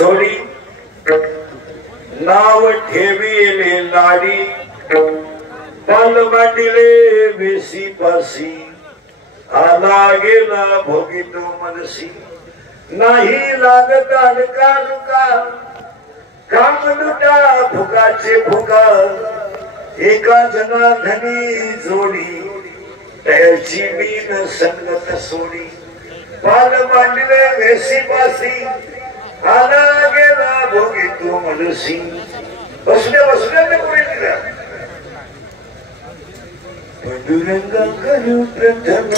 झोडी नाव ठेविले लाडी पाल मांडिले वेसी पासी आला गेला भोगितो मनसी नाही लागत अडका रुका काम लुटा फुकाचे फुका एका जनार्दनी जोडी त्याची मीन संगत सोडी पाल मांडले वेसी पासी आला गेला भोगी तू मनसी बसल्या पुढे दिला पंडुरंगा करू प्रथम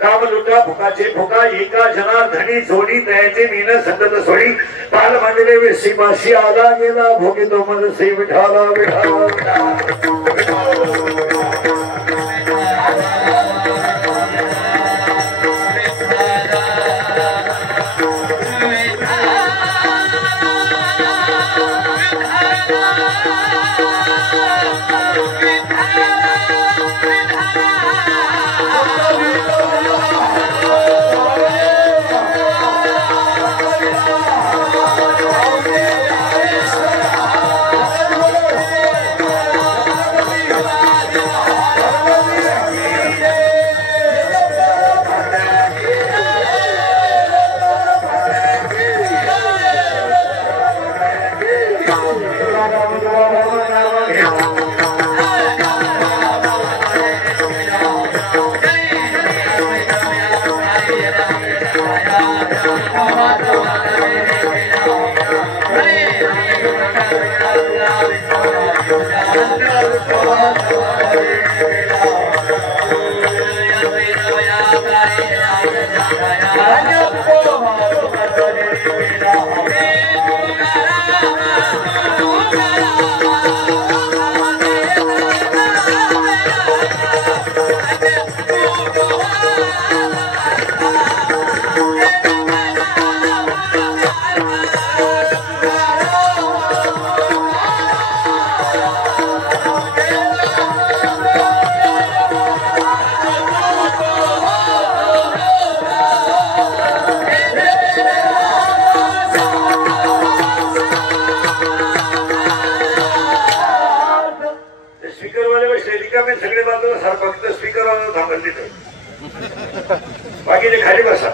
काम लुटा फुकाचे फुका एका जनार्दनी जोडी त्याचे मीन संगत सोडी पाल मांडले वेसी पासी आला गेला भोगितो मनसी विठाला विठाला बाकीचे खाली बसा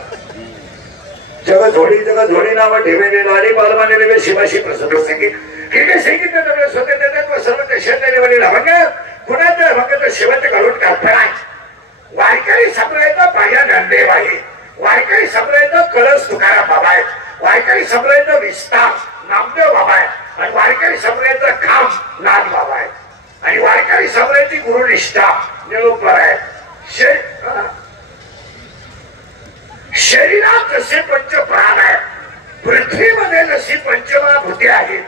जग झोडी नाव ठेवले लाडी बाल मांडले शिवाशी प्रसन्न संगीत हे जे संगीत आपल्या स्वतः देतात सर्व देशातले वडील अभंग कुणाचं अभंग तर शेवट घालून कल्पना वारकरी संप्रदायाचा पाया नंदेवाही वारकरी संप्रदायाचा कळस तुकाराम बाबा आहेत वारकरी संप्रदायाचा विस्तार नामदेव बाबा आहेत आणि वारकरी संप्रदायाचा खांब नाथ बाबा आहेत आणि वारकरी संप्रदायाची गुरुनिष्ठा निळूपर आहे शरीरात जसे पंच प्राण आहेत पृथ्वीमध्ये जशी पंचमहाभूते आहेत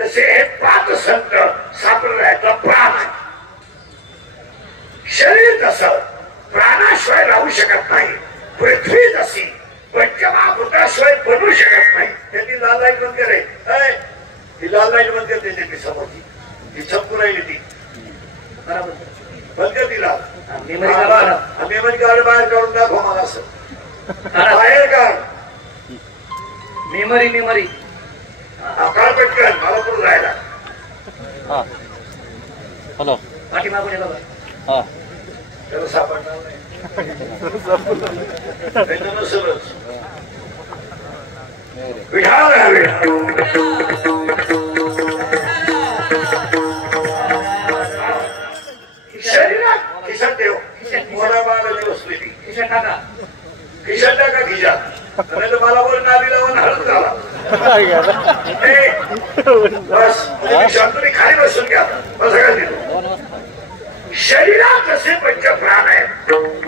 तसे हे 5 संत संप्रदायाचा प्राण आहे शरीर जसं प्राणाशिवाय राहू शकत नाही पृथ्वी जशी पंचमहाभूताशिवाय बनू शकत नाही त्यांनी लाल लाईट बंद करे ही लाल लाईट बंद करते त्यांनी समोरची ती चमकू राहिली ती बंद कर तिला मेमरी कार्ड बाहेर काढून दाखव मला असं बाहेर काढ मेमरी काढ पटकन मला पुढे राहायला हॅलो पाठीमागून येतो हा त्याला सापडणार नाही नसलच विठाल शरीरात खिशात ठेव मोरा बाळा बसलेली खिशात टाका खिशात नाही तर मला बोल नाली लावून हळद घाला बस तुम्ही खाली बसून घ्या बसा का शरीरात जसे पंचप्राण आहेत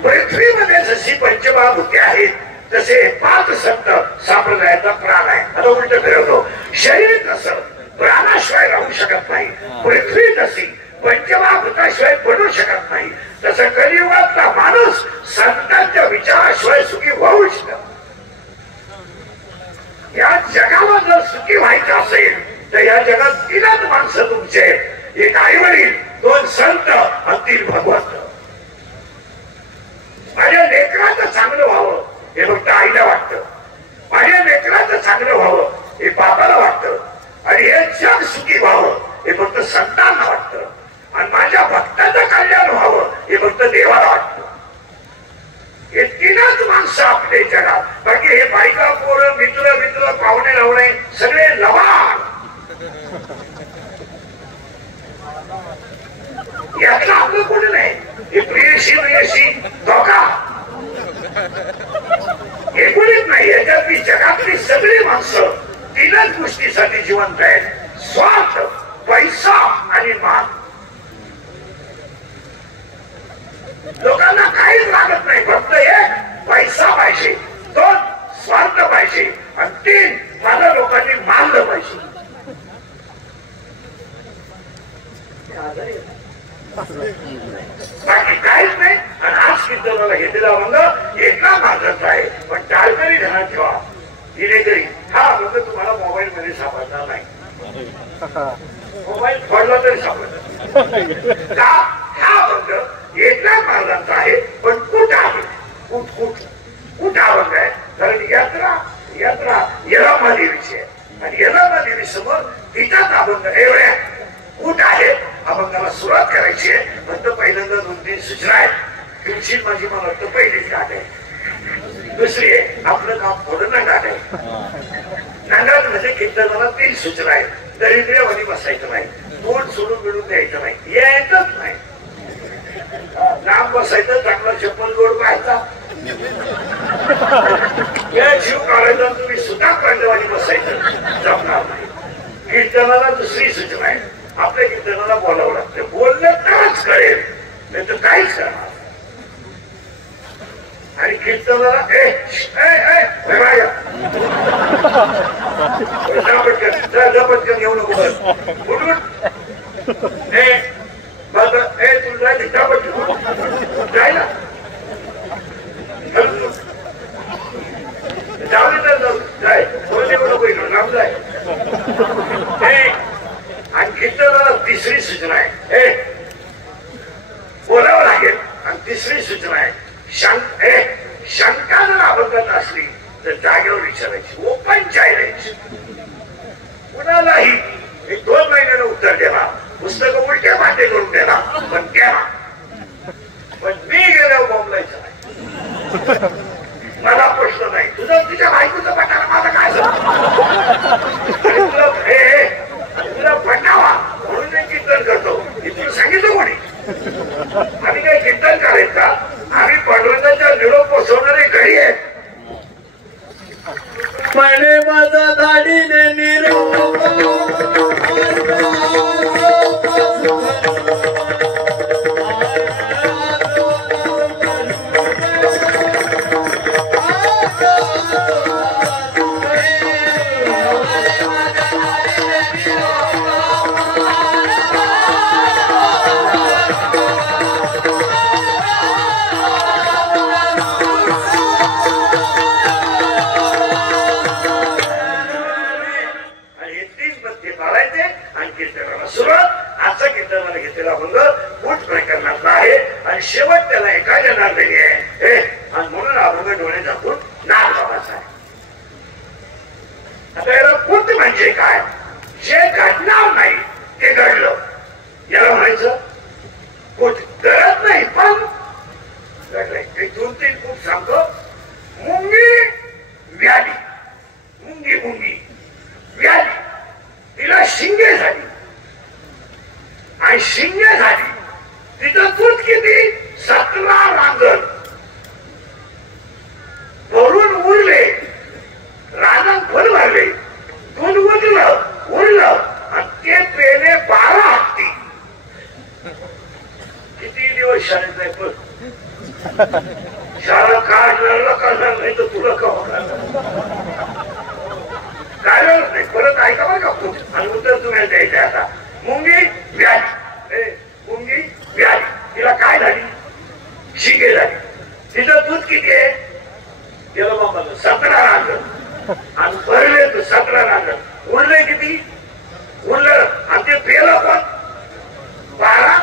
पृथ्वीमध्ये जशी पंचमहाभूते आहेत तसे 5 संत संप्रदायाचा प्राण आहे. आता उलट फिरवतो शरीर तसं प्राणाशिवाय राहू शकत नाही पृथ्वी तशी पंचमहाभूताशिवाय बनू शकत नाही तसं कलियुगातला माणूस संतांच्या विचाराशिवाय सुखी होऊ शकत. या जगाला जर सुखी व्हायचं असेल तर या जगात 3च माणसं तुमचे एक आई वडील 2 संत आणि 3 भगवंत. माझ्या लेकराचं चांगलं व्हावं हे फक्त आईला वाटतं माझ्या लेकराचं चांगलं व्हावं हे बाबाला वाटतं आणि हे जग सुखी व्हावं हे फक्त संतांना वाटतं आणि माझ्या भक्ताचं कल्याण व्हावं हे फक्त देवाला वाटतं. हे 3च माणसं आपले जगात बाकी हे बायका पोरं मित्र मित्र पाहुणे लावणे सगळे लवाण यातलं आपलं कोणी नाही. हे प्रियशी प्रियशी धोका हे कोणीच नाही. याच्यातली जगातली सगळी माणसं 3च गोष्टीसाठी जिवंत आहेत स्वार्थ पैसा आणि मान. लोकांना काहीच लागत नाही फक्त 1 पैसा पाहिजे 2 स्वार्थ पाहिजे आणि 3 मला लोकांनी मानलं पाहिजे. बाकी काहीच नाही. आणि आज कीर्तनाला घेतलेला मंग एका मार्गाचा आहे पण टाळकरी ध्यानात ठेवा दिलेकरी हा मंग तुम्हाला मोबाईल मध्ये सापडणार नाही. मोबाईल पडला तरी सापडणार का हा मंग एकाच मार्गाचा आहे पण कुठं आहे कुठ अभंग आहे कारण यात्रा यात्रा यलामा देवीची आहे आणि यलामा देवी समोर तिचाच अभंग एवढ्या कुठ आहे अभंगाला सुरुवात करायची आहे. फक्त पहिल्यांदा 2-3 सूचना आहेत. तुमची माझी मला वाटतं पहिलीच गाठ आहे. दुसरी आहे आपलं काम थोडं नंगाट आहे. नंगाट म्हणजे कीर्तनाला 3 सूचना आहेत. दरिद्र्यावानी बसायचं नाही तोंड सोडून मिळून द्यायचं नाही यायचंच नाही. लांब बसायचं चांगला चप्पल जोड पाहायचा या जीव काढायचा तुम्ही सुद्धा काढल्यावानी बसायचं जमणार नाही. कीर्तनाला दुसरी सूचना आहे आपल्या कीर्तनाला बोलावं लागतं बोललं तरच कळेल नाही तर काहीच करणार. आणि कीर्तनाला पटकन येऊ नको कुठून तुला जायला जाऊ तर जाऊ जाय नको इकडं लांब जाय. आणि कीर्तनाला 3री सूचना आहे बोलावं लागेल आणि 3री सूचना आहे शंका जर अभंगात असली तर जागेवर विचारायची ओपन चॅलेंज कुणालाही 1-2 महिन्यानं उत्तर देणार पुस्तकं उलट्या भाटे करून देणार पण केला पण मी गेल्यावर बोंबलायचं नाही. मला प्रश्न नाही तुझ्या बायकोचं पटाला माझं काय तुला पटावा म्हणून मी कीर्तन करतो हे तुला सांगितलं कोणी. आम्ही काही कीर्तन करायचं का आम्ही पांडुरंगाचा निरोप पोचवणारे घरी आहेत. म्हणे माझा दाढीने निरोप शेवट त्याला एका जनार दिली आहे आणि म्हणून अभंग डोळे झाकून नाक लावायचा आहे. आता याला म्हणजे काय जे घडणार नाही ते घडलं याला म्हणायचं किती दिवस शाळेत नाही पण शाळा काढला करणार नाही तर तुला का होणार काढणार नाही. परत ऐका बरं का आणि उत्तर तुम्हाला द्यायचं आता. मुंगी व्याज मुंगी व्याज तिला काय झाली शिगे झाली. तिचं दूध किती आहे तिला बाबा 17 रांगण आणि भरले तर 17 रांगण. उरले किती उरलं आणि ते पेलं पण 12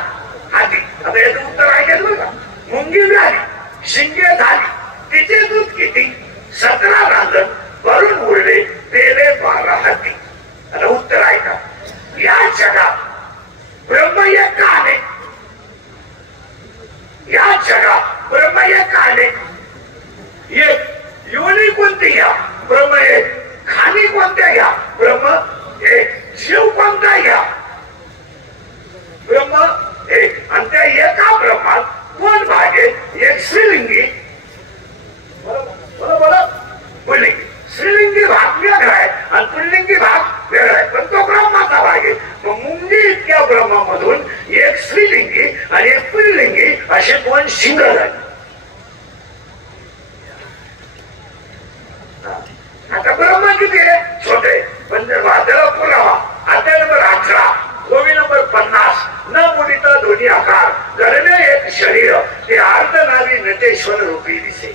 हाती. आता याचं उत्तर ऐकायचं बरं का. मुंगी व्याज शिंगे झाली तिचे दूध किती 17 रांगण भरून उरले पेले 12 हाती. आता उत्तर ऐका. या जगात ब्रह्म एक का आहे. या जगात ब्रह्म एक का आहे. एक योनी कोणती घ्या ब्रह्म एक. खाणी कोणत्या घ्या ब्रह्म एक. जीव कोणता घ्या ब्रह्म एक. आणि त्या एका ब्रह्मात कोण भाग आहे. एक श्रीलिंगी बरोबर पुल्लिंगी. श्रीलिंगी भाग वेगळा आहे आणि पुल्लिंगी भाग वेगळा आहे पण तो ब्रह्माचा भाग आहे. मग मुंगी इतक्या ब्रह्मामधून एक श्रीलिंगी आणि एक पुल्लिंगी असे 2 शिंग झाले. आता ब्रह्म किती आहे छोटे पण त्याला पुरावा. आता नंबर 18 गोवी नंबर 50 न मुनिता दोन्ही आकार घडले एक शरीर ते अर्धनारी नटेश्वर रूपी दिसे.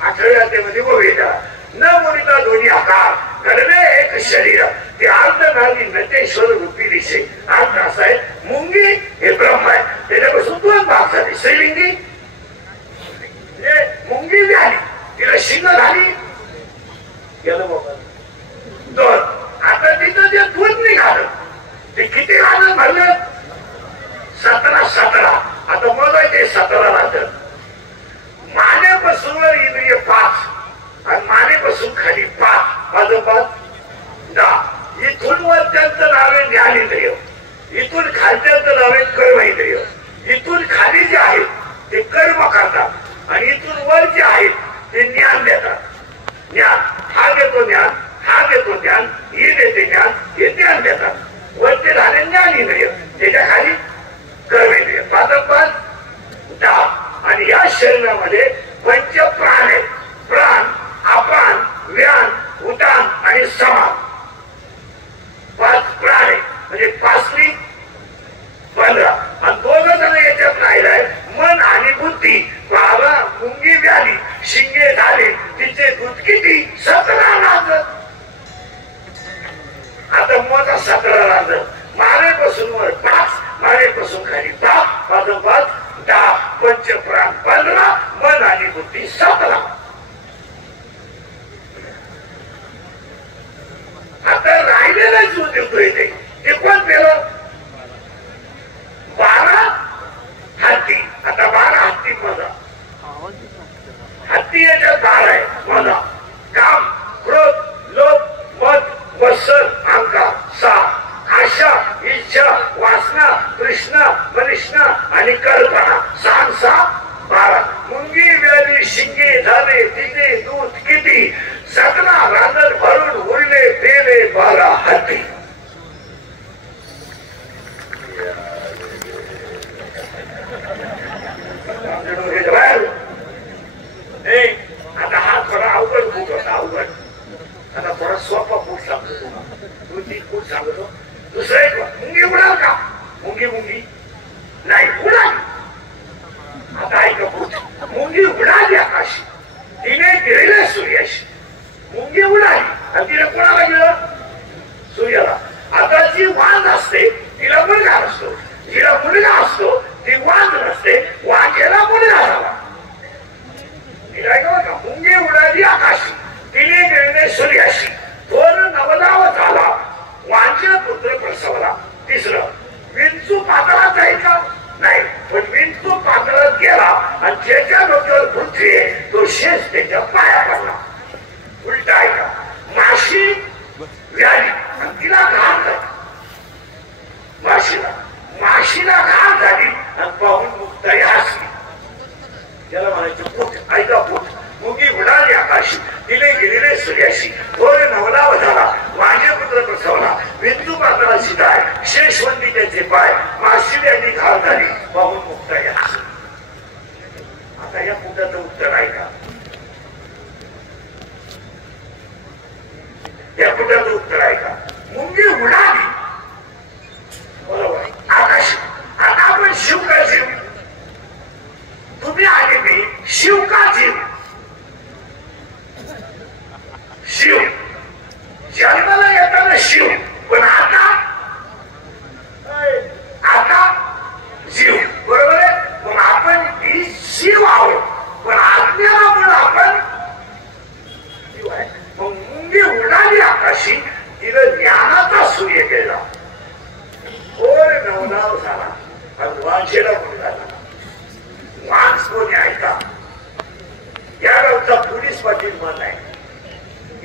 18व्या अध्यायामध्ये गोवीचा न मुनिता दोन्ही आकार घडले एक शरीर ते अर्धनारी नटेश्वर रूपी दिसे. अर्थ असा आहे मुंगी हे ब्रह्म आहे त्याच्यापासून 2 भाग झाले. श्रीलिंगी मुंगी झाली तिला शिंग झाली गेलं बाबा 2. आता तिथं जे दूध निघालं ते किती राहणं भरलं 17. आता मला ते 17 राहतं. मानेपासून वर इंद्रिय 5 आणि मानेपासून खाली 5 10. इथून वर त्यांचं नाव आहे ज्ञानेंद्रिय. इथून खालच्यांचं नाव आहे कर्मेंद्रिय. इथून खाली जे आहेत ते कर्म करतात आणि इथून वर जे आहेत ते ज्ञान देतात. ज्ञान हा देतो ज्ञान हा देतो ज्ञान ही देते ज्ञान हे ज्ञान देतात. वरते झाले ज्ञानेंद्रिय त्याच्या खाली कर्मेंद्रिय 5 10. आणि या शरीरामध्ये 5 प्राण आहेत. प्राण अपान व्यान उदान आणि समान 5 प्राण आहे म्हणजे 5 15. आणि 2 जण याच्यात राहिलाय मन आणि बुद्धी. बाबा मुंगी व्याली शिंगे झाले तिचे दूध किती 17 रांगण. आता मोठा 17 रांगण. मारेपासून वर 5 मारेपासून खाली 10 5 10 5 प्राण 15 मन आणि बुद्धी 17. आता राहिलेला जीव देतोय ते कोण पेलं 12 हत्ती. आता 12 हत्ती माझा हत्ती याच्यात 12 आहे माझा. काम क्रोध लोभ मद वसन अहंकार 6 आशा इच्छा वासना तृष्णा मनिष्णा आणि कल्पना 6 12. मुंगी व्याली शिंगे झाले तिचे दूध किती 17 रांगण भरून उरले पेले 12 हत्ती. आता हा थोडा अवघड बुक होता. अवघड आता थोडा सोपा बुक सांगतो तुम्हाला. 2-3 बुक सांगतो. दुसरं एक मुंगी उडाल का मुंगी मुंगी नाही उडाली. आता ऐका बुक मुंगी उडाली आकाशी तिने गिळले सूर्याशी. मुंगी उडाली आणि तिने कोणाला गेलं सूर्याला. आता जी वांग असते तिला मुलगा असतो. जिला मुलगा असतो ती वांग नसते. वांगेला मुलगा झाला. का मुंगी उडाली आकाशी तिने गिळले सूर्याशी. थोर नवलाव झाला वांच्या पुत्र प्रसवला. 3 विंचू पातळात जाईल का नाही पण विंचू पातळात गेला आणि ज्याच्या डोक्यावर पृथ्वी आहे तो शेष त्याच्या पाया पडला. उलटा आहे का माशी व्याली आणि तिला घाण झाली. माशीला घाण झाली आणि पाहून मुक्ताई हसली. त्याला म्हणायचे पूत. ऐका पूत मुंगी उडाली आकाशी तिने गेलेले सूर्याशी. थोर नवलाव झाला वांगे पुत्र प्रसवला. विंचू पातळाशी जाय शेषवंती त्याचे पाय. माशी व्याली घाल झाली पाहून मुक्त या. आता या कुठाचं उत्तर आहे का? या कुठाचं उत्तर आहे का? मुंगी उडाली बरोबर आकाश. आता आपण शिव का जीव? तुम्ही आले मी शिव का जीव? शिव जन्माला येताना शिव, पण आता जीव बरोबर आहे. पण आपण ही शिव आहोत, पण आज्ञानामुळे आपण शिव आहे. मग मुंगी उडाली आकाशी, तिला ज्ञानाचा सूर्य गेला. कोण नवनाव झाला भगवानशीला मुलगा झाला. माणस कोणी ऐका, या गावचा पोलीस पाटील मन आहे,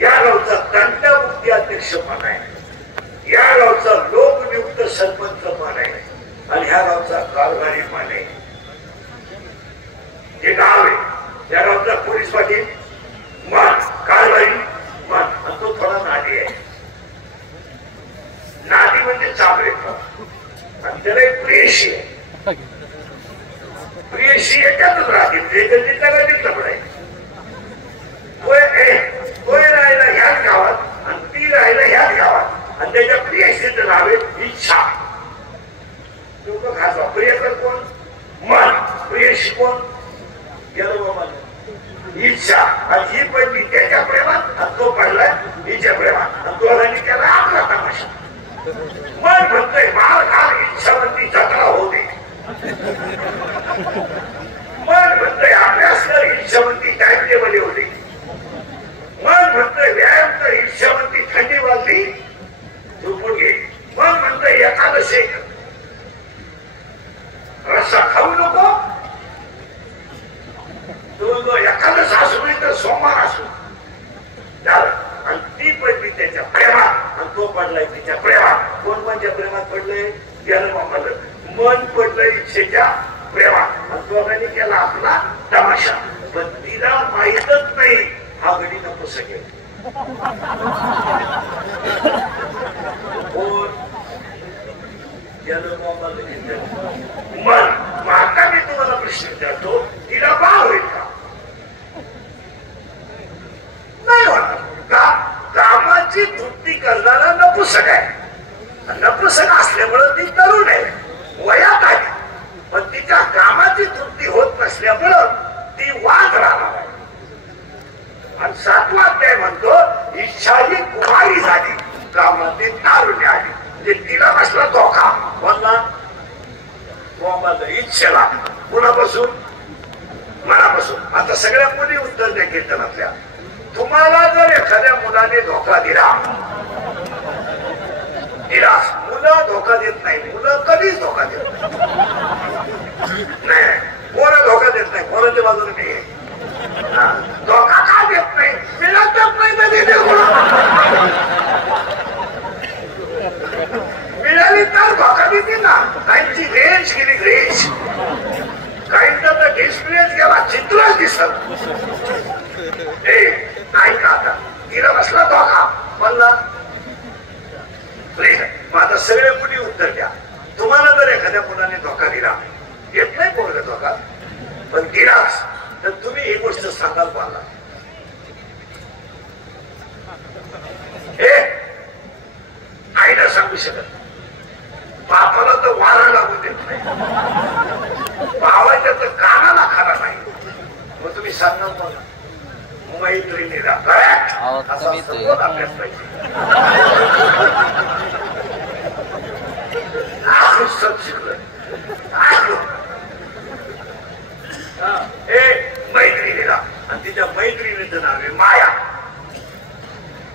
या गावचा तंटमुक्ती अध्यक्ष मन आहे, या गावचा लोकनियुक्त सरपंच मन आहे, आणि ह्या गावचा कारभारी मन आहे. हे गाव आहे, या गावचा पोलीस पाटील मन, कारभारी मन, आणि तो थोडा नादी आहे. नादी म्हणजे चाबरे, आणि त्याला एक प्रियशी आहे. प्रियशी याच्यातच राहतील, ते गल्लीतल्या गल्लीतलं पडायचं. तो राहिला ह्याच गावात आणि ती राहिला ह्याच गावात, आणि त्याच्या प्रियशीचं नाव आहे इच्छा. लोक खास प्रियकर कोण? मन. प्रियशी कोण? गेलो मन इच्छा. आणि ही पडली त्याच्या प्रेमात, आणि तो पडलाय हिच्या प्रेमात, आणि दोघांनी त्याला आपला तमाशा. मन म्हणतोय मार घाल, इच्छा म्हणती जत्रा होऊ दे. मन म्हणतोय अभ्यास कर, इच्छा म्हणती टाइम टेबल येऊ दे. मन म्हणतोय व्यायाम कर, इच्छा म्हणती थंडी वाजली झोपून घे. मन म्हणतोय एकादशी रस्सा खाऊ नको, तो एकादश असू नाही तर सोमवार असू. आणि ती पडली त्याच्या प्रेमात, आणि तो पडलाय तिच्या प्रेमात. कोण कोणच्या प्रेमात पडलंय? गेलं मामाला. मन पडलंय इच्छेच्या प्रेमात, आणि दोघांनी केला आपला तमाशा. पण तिला माहीतच नाही हा घडी नको सगळे. मन. आता मी तुम्हाला प्रश्न विचारतो, तिला भाव होईल का? नाही होणार का? कामाची तृप्ती करणारा नपुसक आहे. नपुसक असल्यामुळे ती तरुण आहे, वयात आहे, पण तिच्या कामाची तृप्ती होत नसल्यामुळं ती वाद राहणार आहे. आणि 7वा अध्याय म्हणतो इच्छा ही कुमारी झाली, कामाची तारुण्य आली. म्हणजे तिला नसला धोका कोणला? इच्छेला. कुणापासून? मनापासून. आता सगळ्या मुली उत्तर द्या कीर्तनातल्या. तुम्हाला जर एखाद्या मुलाने धोका दिला, मुलं धोका देत नाही, मुलं कधीच धोका देत नाही. कोण धोका देत नाही, कोणाच्या बाजूने नाही. धोका का देत नाही? मिळत नाही तर देते. मिळाली तर धोका देतील ना. काहींची रेंज गेली, रेंज. काहींचा तर डिस्प्लेच गेला, चित्रच दिसत. ऐका आता, तिला बसला धोका म्हणला. मग आता सगळे मुली उत्तर द्या. तुम्हाला जर एखाद्या मुलाने धोका दिला, येत नाही पोरगा धोका, पण दिलाच, तर तुम्ही ही गोष्ट सांगाल मला. आईला सांगू शकत, बापाला तर वारा लागू देत नाही, भावाच्या तर कानाला खाला नाही. मग तुम्ही सांगाल मला मैत्रिणीला असा सगळं अभ्यास पाहिजे. मैत्रिणीला, आणि तिच्या मैत्रिणीचं नाव आहे माया.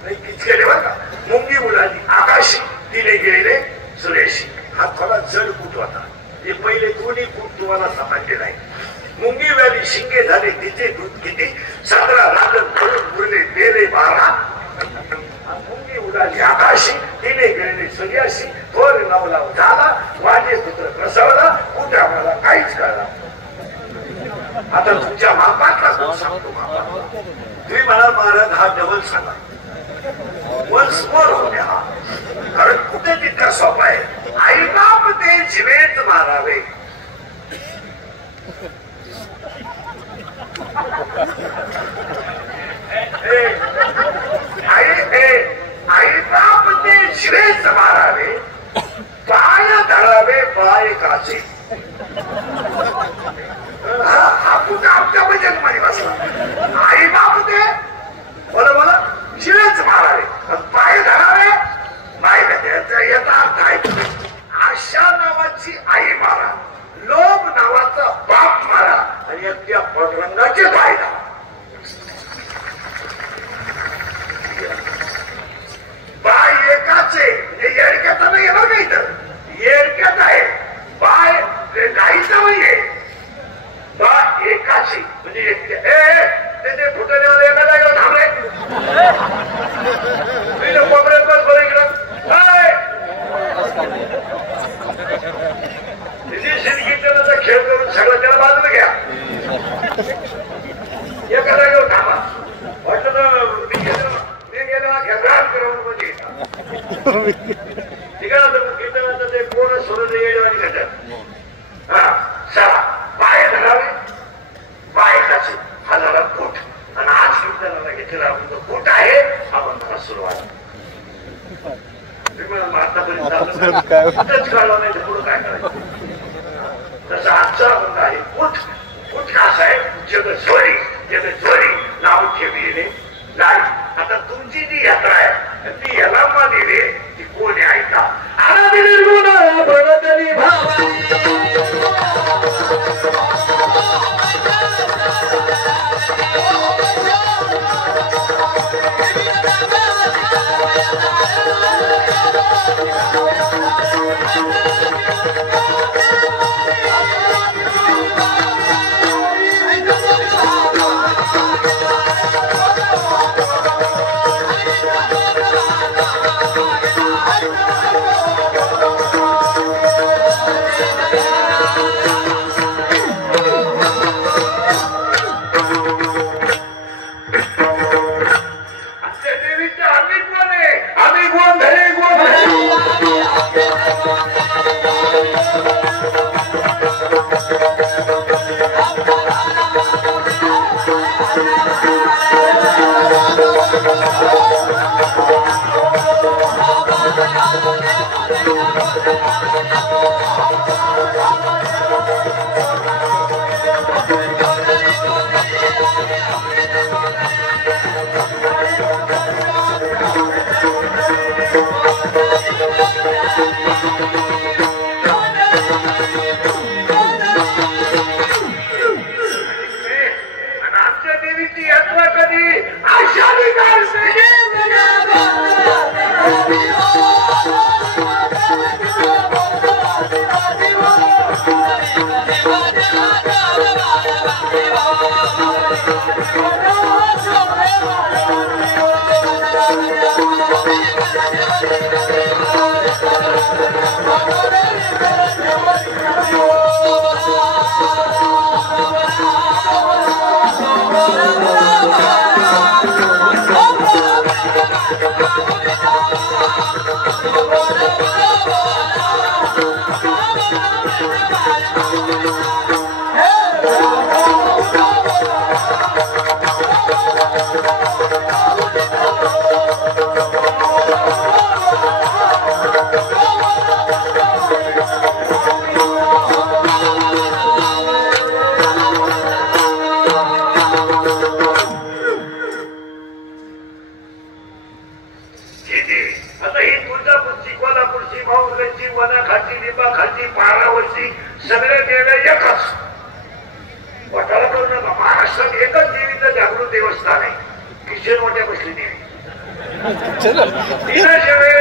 किचकेले बरं का. मुंगी उडाली आकाशी, तिने गेले सुरेशी. हा थोडा जड कूट होता. हे पहिले दोन्ही कूट तुम्हाला समजले नाही. मुंगी व्याली शिंगे झाले, तिचे दूध किती 17 रागत पडून उरले तेरे 12. मुंगी उडाली आकाशी, तिने गेले सूर्याशी. थोर लावलाव झाला, माझे पुत्र प्रसवला, कुठे मला काहीच कळला. आता तुमच्या मापातला कोण सांगतो? तुम्ही मला महाराज हा डबल सांगा, वन्स मोर हो द्या. कारण कुठे तितका सोपा आहे. आई बाप ते जिवेत मारावे, आई बाप ते बोला बोला शिळेच मारावे पाय धरावे नाही त्याचा याचा अर्थ आहे आशा नावाची आई मारा लोभ नावाचा बाप मारा आणि त्या पदरंगाचे पाय धरा बाय एकाचे येडक्याचा नाही येणार नाही तर येडक्यात आहे बाय काहीच नाहीये बा एकाची म्हणजे ते फुटण्यावर एका जागेवर थांबले कोपऱ्यात बस बरं इकडं शिरकीर्तनाचा खेळ करून सगळं त्याला बाजूला घ्या एका जागेवर थांबा वाटलं तर मी गेला घरात करून म्हणजे ठीक आहे ना कीर्तनाचं ते कोण सोडत येईल आणि घटक हा चला पाय धरावे बायकाचे हजारात कोट आणि आज कीर्तनाला घेतलेला आपण तो कोट आहे आपण मला सुरुवात आतापर्यंत कळलं नाही तर पुढं काय करायचं तसं आजचा बंद आहे उठ उठ का साहेब जगज्वरी जगज्वरी नाव ठेवलेले नाही आता तुमची जी यात्रा आहे ती याला मा दिली ती कोणी ऐका आला दिली गुणा बळदली भावा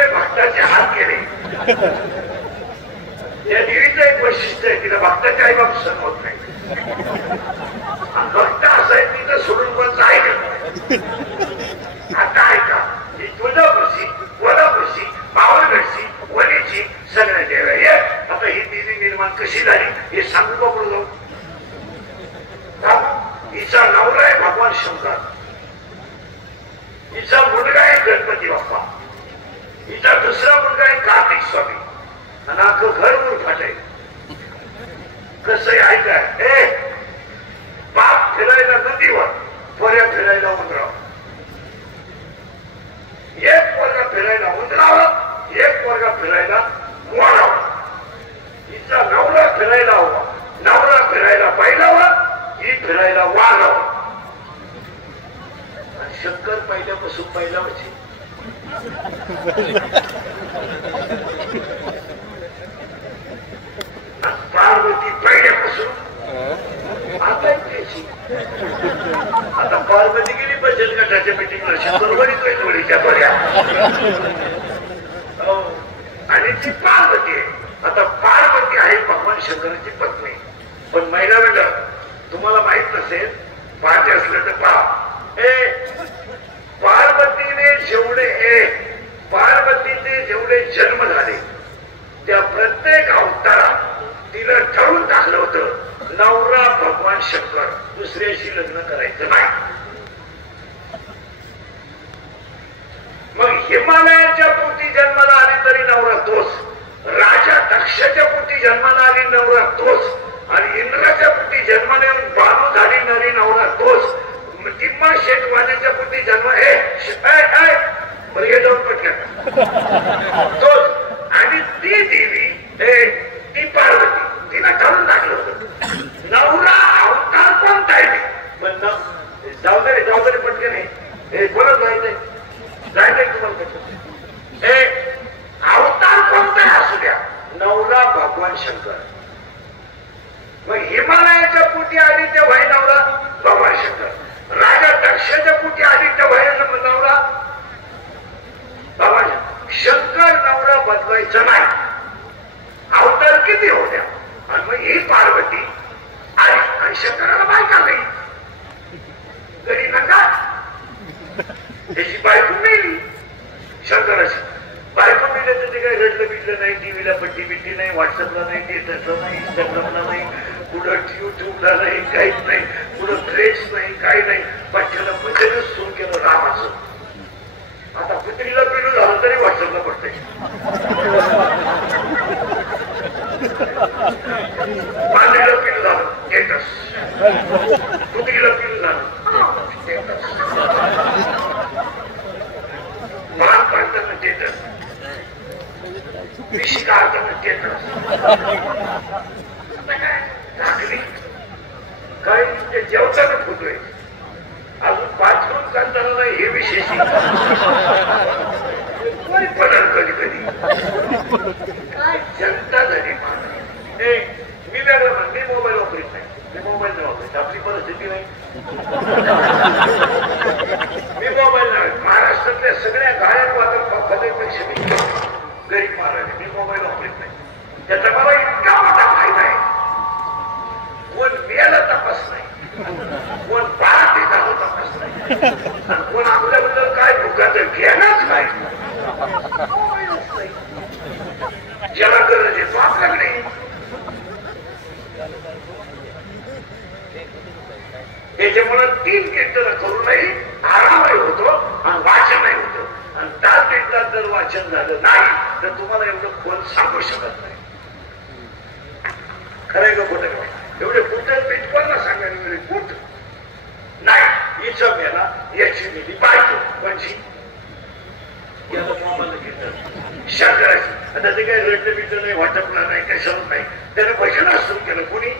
भक्ताचे हात केले त्या देवीचं एक वैशिष्ट्य आहे तिला भक्ताचे आई बाप सण होत नाही भक्त असं आहे तिथं सोडून पण ऐकत आता ऐका ही तुळजापूरची कोल्हापूरची पावनगडची वणीची सगळ्या देव आता ही देवी निर्माण कशी झाली हे सांगू का पुढे जाऊ हिचा नवरा आहे भगवान शंकर हिचा मुलगा आहे गणपती बाप्पा हिचा दुसरा मुलगा आहे कार्तिक स्वामी आणि अख्खं घर मूर्खाट आहे कसं आहे ऐकाय बाप फिरायला नदीवर पोऱ्या फिरायला उंदराव एक पोरगा फिरायला उंदरावर एक पोरगा फिरायला मोरावर हिचा नवरा फिरायला हवा नवरा फिरायला बैलावर ही फिरायला वाघावर पहिल्यापासून पहिला म्हणजे पार्वती पहिल्यापासून आता त्याची आता पार्वती गेली बचत गटाच्या मिटिंगला बरोबर जोडीच्या बऱ्या आणि ती पार्वती आहे. आता पार्वती आहे भगवान शंकराची पत्नी. पण महिला मंडळ तुम्हाला माहित नसेल पाहते असलं तर पहा पार्वतीने पार्वतीचे जेवढे जन्म झाले त्या प्रत्येक अवतारात तिला ठरवून टाकलं होतं नवरा भगवान शंकर, दुसऱ्याशी लग्न करायचं नाही. मग हिमालयाच्या पोटी जन्माला आली तरी नवरा तोच, राजा दक्षाच्या पोटी जन्माला आली नवरा तोच, आणि इंद्राच्या पोटी जन्माला येऊन बाणू झाली नरी नवरा तोच, तिम्मा शेटवाण्याच्या पोटी जन्म हे जाऊन पटकन तोच. आणि ती देवी ती पार्वती तिला ठरवून टाकलं होतं नवरा अवतार कोणता आहे. पण जाऊ दे पटकन हे कोणच जायचंय तुम्हाला पटकन अवतार कोणता असू द्या नवरा भगवान शंकर. मग हिमालयाच्या पोटी आली तेव्हा नवरा भगवान शंकर, राजा दक्षाच्या पोटी आली तेव्हा नवरा भगवान शंकर. नवरा बदलायचा नाही, अवतार किती होत्या. आणि मग ही पार्वती आली आणि शंकराला बायका नाही, गडी नंगा त्याची बायको मिळली. शंकराची बायको मिळलं तर ते काही रडलं बिडलं नाही, टीव्हीला पट्टी बिट्टी नाही, व्हॉट्सअपला नाही, स्टेटसला नाही, इंस्टाग्रामला नाही, कुठं युट्यूबला नाही, काहीच नाही, कुठं ड्रेस नाही, काही नाही. बच्च्याला भजनच सुरू केलं रामाचं. आता पुत्रीला पिलू झालं तरी व्हॉट्सअपला पडतंय, मांडीला पिलू झालं स्टेटस, पुत्रीला पिलू झालं स्टेटस, बाण पाडताना स्टेटस, पिशी काढताना स्टेटस. काय ते जेवताना होतोय, अजून बाथरूम करताना नाही हे विशेष पडल कधी कधी. काय जनता झाली मी वेगळं म्हण, मी मोबाईल वापरत नाही, मी मोबाईल नाही वापरत, आपली परिस्थिती नाही. मी मोबाईल नाही, महाराष्ट्रातल्या सगळ्या गायक वादक पैसे मी गरीब महाराज, मी मोबाईल वापरत नाही. त्याचा मला इतका मोठा फायदा आहे, कोण मेला तपास नाही, कोण बाळाटी झालं तपास नाही, कोण आपल्याबद्दल काय दुःखाचं घेणंच नाही. ज्याला गरज आहे तो आपल्याकडे. त्याच्यामुळे 3 कीर्तन करूनही आरामही होतो आणि वाचनही होतं. आणि 10 कीर्तनात जर वाचन झालं नाही तर तुम्हाला एवढं खोल सांगू शकत नाही. खरंय का खोटं का? एवढे कुठं पिटकोला सांगायला वेळी कुठ नाही, हिचा मेला याची मिली पाहिजे म्हणजे शंकराची. आता ते काही रडलं बिडलं नाही, वाटपला नाही, कशाला नाही, त्याने भजन सुरू केलं. कोणी?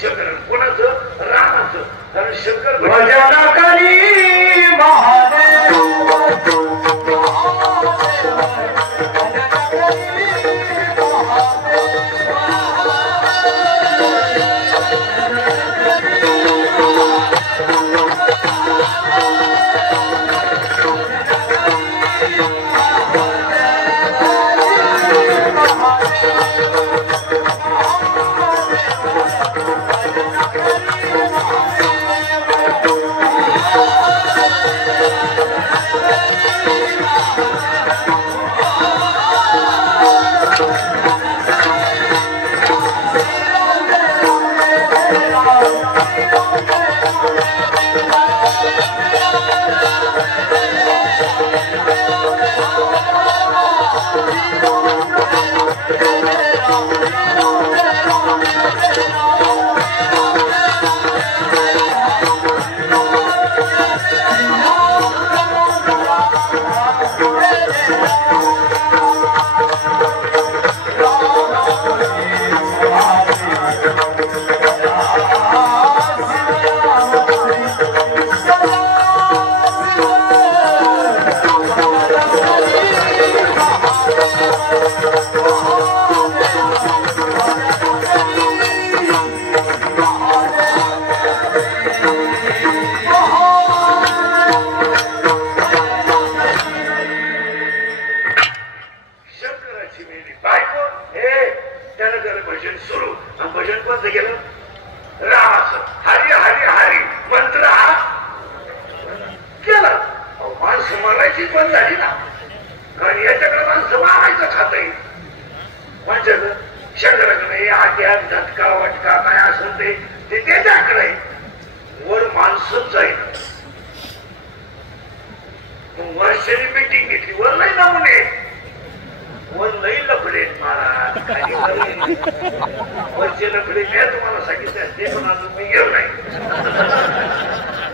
शंकर. कोणाचं? रामाचं. कारण शंकर भजन करी महादेव. केलं रामाचं हरी हरी हरी मंत्र हा केलं. माणसं मारायची बंद झाली ना, कारण याच्याकडे माणसं मारायचं खात येईल. माझ्याकडं शंकराकडे आट्या झटका वटका काय असेल ते त्याच्याकडे वर माणसंच जाईल. वर्षाने मीटिंग घेतली, वर नाही नमुने, वर नाही लफडे महाराज खाली वरचे लफडे मी तुम्हाला सांगितलं ते पण अजून मी गेलो नाही.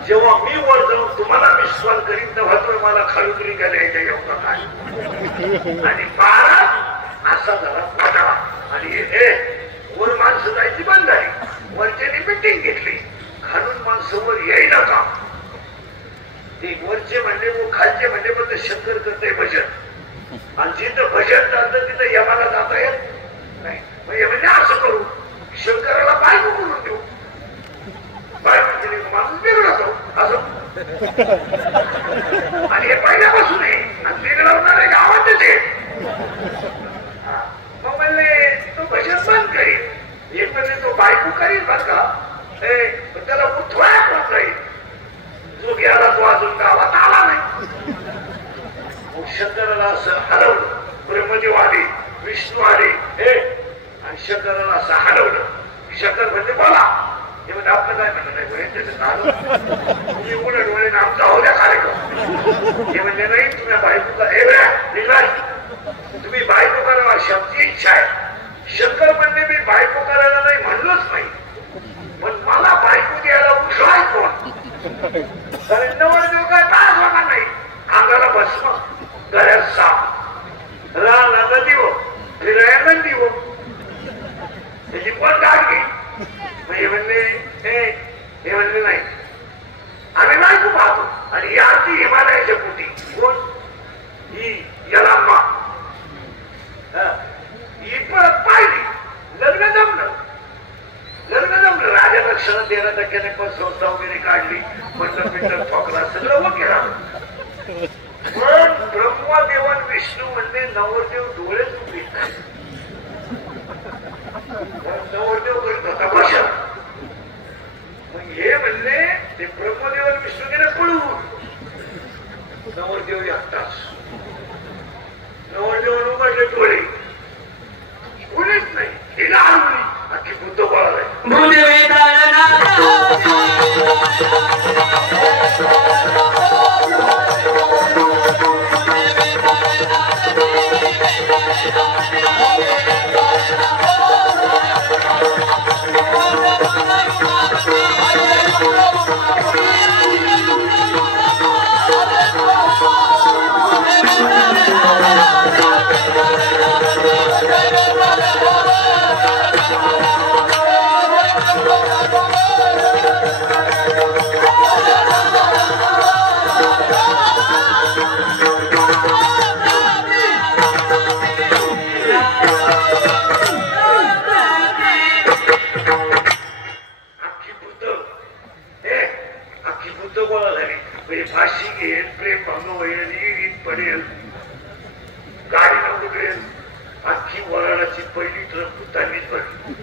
जेव्हा मी वर जाऊन तुम्हाला विश्वास करीत तेव्हा तो मला खाली तरी करायच्या एवढा काय आणि महाराज असा झाला वाटावा. आणि हे वर माणसं जायची बंद झाली, वरच्याने मीटिंग घेतली, खालून माणसं वर येईना का. ते वरचे म्हणले व खालचे म्हणले पण शंकर करते भजन, आणि जिथं भजन चालतं तिथं यमाला जाता येत नाही. म्हणजे असं करू शंकराला बायको करून देऊ, बायको केली माणूस वेगळा जाऊ असं. आणि हे पहिल्यापासून आहे आणि वेगळा होणार आहे गावातच आहे. मग म्हणले तो भजन बंद करील, एक म्हणले तो बायको करील बस का, त्याला उठवाय कोण जाईल. जो गेला तो अजून गावात आला नाही. मग शंकराला असं हलवलं, ब्रह्मदेव आले, विष्णू आले आणि शंकराला असं हलवलं. शंकर म्हणजे बोला, हे म्हणजे आपलं काय म्हणणं नाही, तुम्ही उघड्या डोळ्याने आमचा होत्या कार्यक्रम. हे म्हणजे नाही तुम्ही बायकोचा निघाल, तुम्ही बायको करावा अशी आमची इच्छा आहे. शंकर म्हणजे मी बायको करायला नाही म्हणलोच नाही, पण मला बायको द्यायला उठवाय कोण. कारण नवरदेव काय त्रास होणार नाही, अंगाला भस्म, गळ्यात साप, रानाला दिव, फिरायला दिव, त्याची कोण गाठ घेईल. हे म्हणले नाही आम्ही बायको पाहतो. आणि ही आरती हिमालयाच्या पोटी कोण ही याला मा ही परत पाहिली. लग्न जमलं, राजा लक्षण 13% पण संस्था वगैरे काढली, मंडळ पिंडळ ठोकला, सगळं केला. पण ब्रह्मदेवन विष्णू म्हणले नवरदेव डोळेच उघडीत नाही. नवरदेव करीत होता भाषण. मग हे म्हणले ते ब्रह्मदेवन विष्णू गेले पळून. नवरदेव एकटाच, नवरदेवन उघडले डोळे, कोणीच नाही. तिला हरवली, अख्खी बुद्ध बोळाला फाशी घेईल, प्रेम भंग होईल, विहिरीत पडेल, गाडीनं उडेल. अख्खी वराडाची पहिली ट्रक भूतानीच भरली.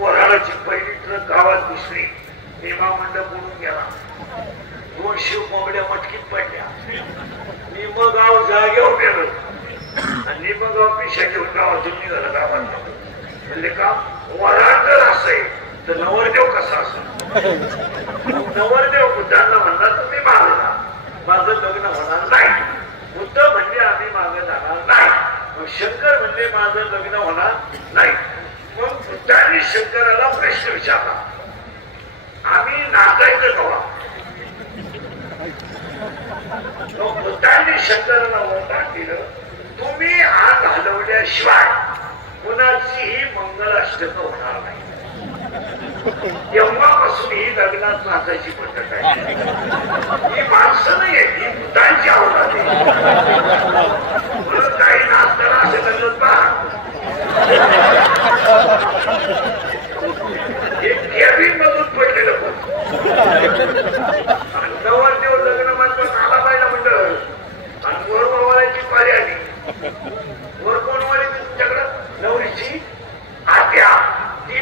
वराडाची पहिली ट्रक गावात घुसली, निमा मंडप बुडून गेला, 200 कोंबड्या मटकीत पडल्या. निम गाव जागेवर गेलं आणि निम गाव पिशा घेऊन गावातून निघालं. गावात म्हणजे का वराड जर असेल तर नवरदेव कसा असेल. नवरदेव बुद्धांना म्हणणार तुम्ही मागे जा, माझं लग्न होणार नाही. बुद्ध म्हणजे आम्ही मागे जाणार नाही. शंकर म्हणजे माझं लग्न होणार नाही. मग बुद्धांनी शंकराला प्रश्न विचारला, आम्ही नाचायचं कवा. मग बुद्धांनी शंकराला वरदान दिलं, तुम्ही हात हलवल्याशिवाय कुणाचीही मंगलाष्टक होणार नाही. तेव्हापासून ही लग्नात नाचायची पद्धत आहे. ही माणसं नाहीये, ही भूतांची आवड आहे. काही नाचताना असे लग्न पहा, एक कॅबिन मधून पडलेलं पण नवरदेव लग्न मात्र नाला पाहिला म्हणलं आणि वर मावायची पारी आली. वर कोण वाली तुमच्याकडं नवरीची आत्या, ती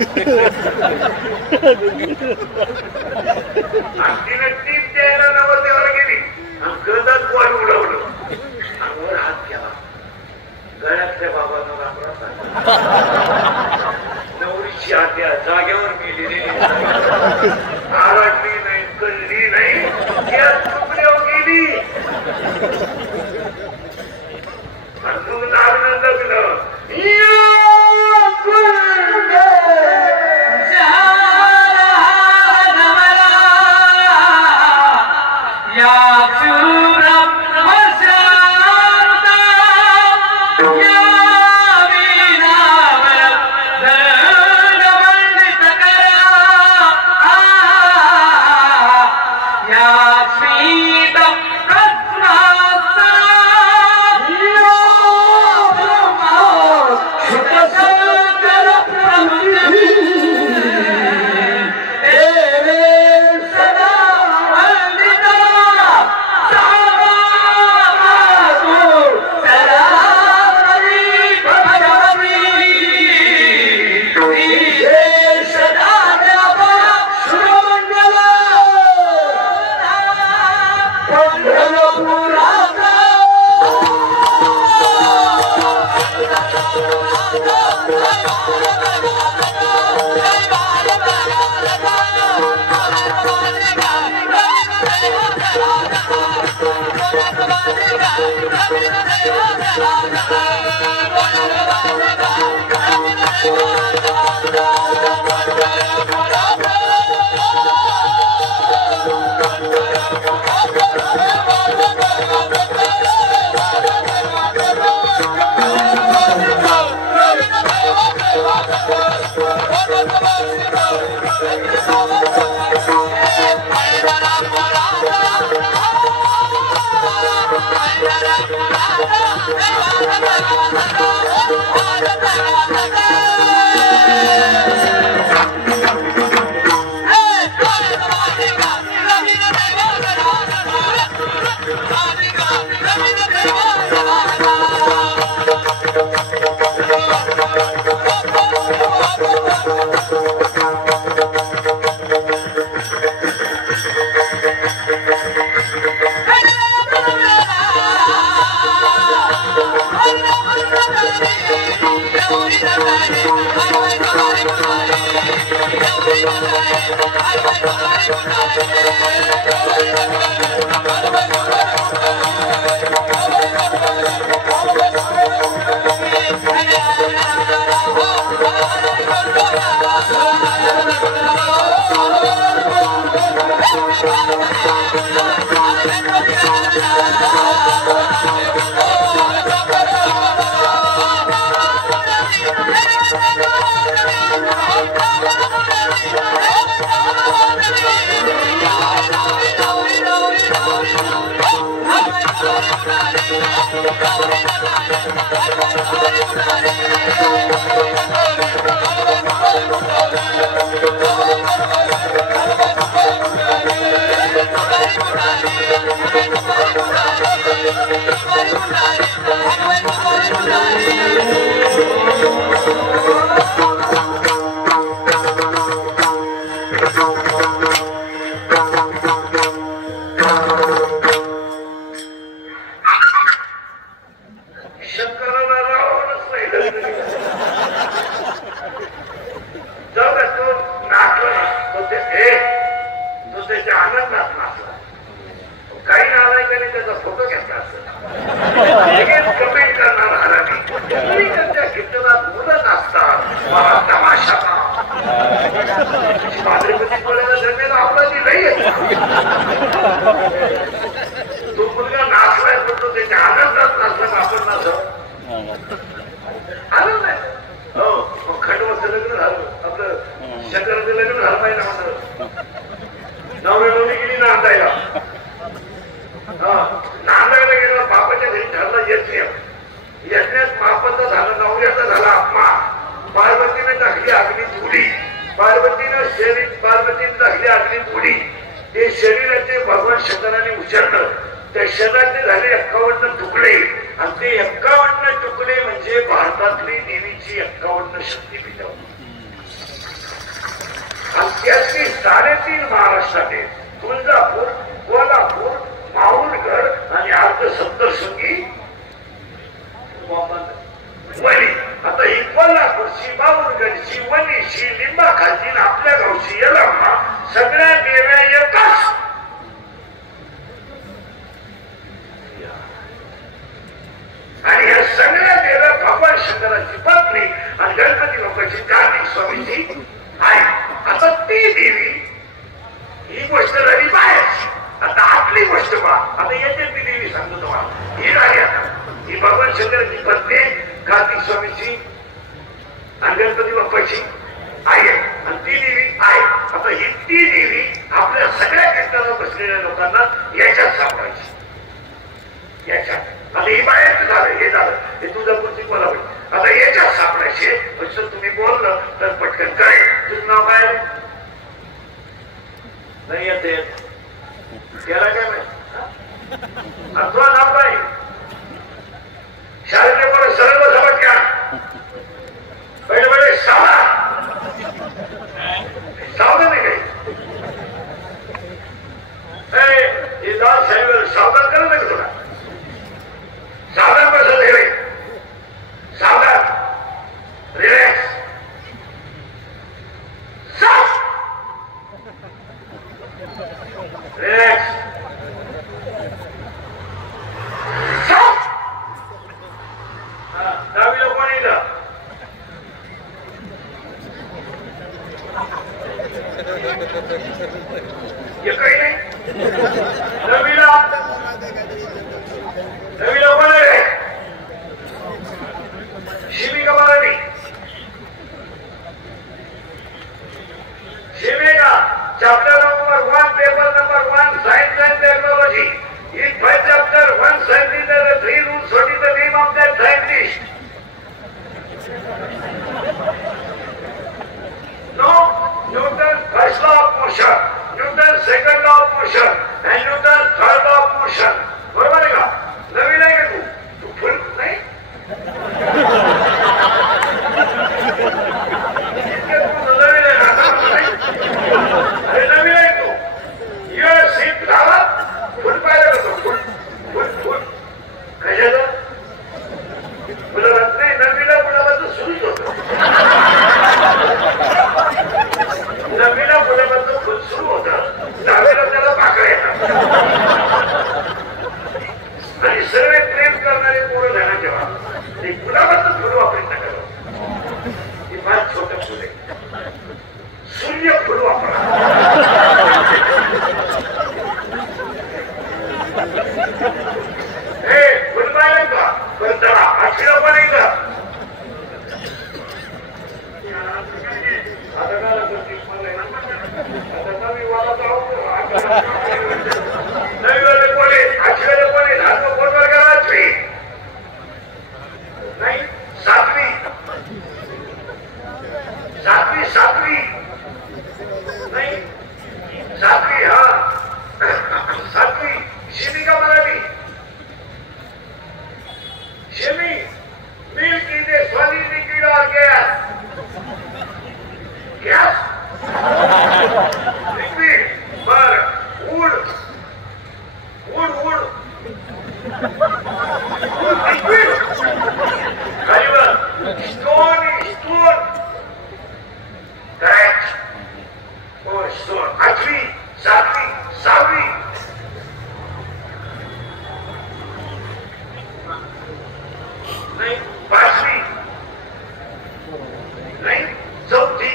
तिने टीप द्यायला नवरदेवाला गेली आणि गळ्यात वाट उडवलं आणि वर हात केला गळ्यातल्या बाबांना रामराम नवरीची आत्या जागेवर गेली रे आरडली नाही कळली नाही त्या तुकड्यावर गेली आणि मग लागलं लग्न महाराष्ट्रातील तुळजापूर, कोल्हापूर, माहुलगड आणि अर्ध सप्तशृंगी वणी. आता ही कोल्हापूरची, माहुलगडची, वणीची, लिंबाखालची आपल्या गावची यलम्मा सगळ्या देव्या एकच. आणि ह्या सगळ्या देव्या भगवान शंकराची पत्नी आणि गणपती बाप्पाची कार्तिक स्वामीची आहे. आता ती देवी ही गोष्ट झाली बाहेरची. आता आपली गोष्ट पहा. आता येते ती देवी सांगतो तुम्हाला. ही झाली आता ही भगवान शंकराची पत्नी कार्तिक स्वामीची आणि गणपती बाप्पाची आहे आणि ती देवी आहे. आता ही ती देवी आपल्या सगळ्या कीर्तनात बसलेल्या लोकांना याच्यात सापडायची. याच्यात आता ही बाहेर झालं, हे झालं, हे तुळजापूरची कोल्हापूर. आता याच्यात सापडायचे. जर तुम्ही बोललं तर पटकन कळेल. तुझं नाव काय नाही येते त्याला काय माहिती. तुझं नाव काय शाळेतले बरं सरळ समज घ्या. पहिले पहिले सावधान सावधान आहे काही हे दास साहेब सावधान करत नाही तुला. सावधान बसत आहे सावधान रिलॅक्स रिलॅक्स दहावीला कोण येतं एकही नाही. दहावीला कोण आहे शिवी का मराठी शिवी का. Chapter number 1 paper number 1 science and technology. In first chapter, one scientist has the 3 rules. What is the name of that scientist? No, Newton's first law of motion, Newton's second law of motion, and Newton's third law of motion. बरोबर आहे का. नवीन आहे का तू फुल नाही नवीन आहे तू. Seat झाला फुल पाहिलं का फुल फुल फुल कशाला गुलाबात नाही. नवीला गुलाबाचं सुरूच होत. नवीला गुलाबाचं फुल सुरू होतं. दहावीला त्याला पाकळ्या येतात आणि सर्व प्रेम करणारे पोरं ध्यानात ठेवा. ते गुलाबाचं फुल वापरत नका. हे फार छोटं फुल आहे. सूर्य फुल वापरा. हे फुलबा आहे का पण चला अक्षर पण आहे का. नवी वाले कोणी अक्षर कोणी लहान कोण वर्गाला नाही. सातवी सातवी सातवी नाही. सातवी हा सातवी शिवी का मराठी शिवी. Milk is a solid liquid or gas. Gas liquid बर वूड वूड वूड लिक्विड खालीवर stone stone correct. Oh stone. आठवी सातवी सहावी नाही. पाचवी नाही. चौथी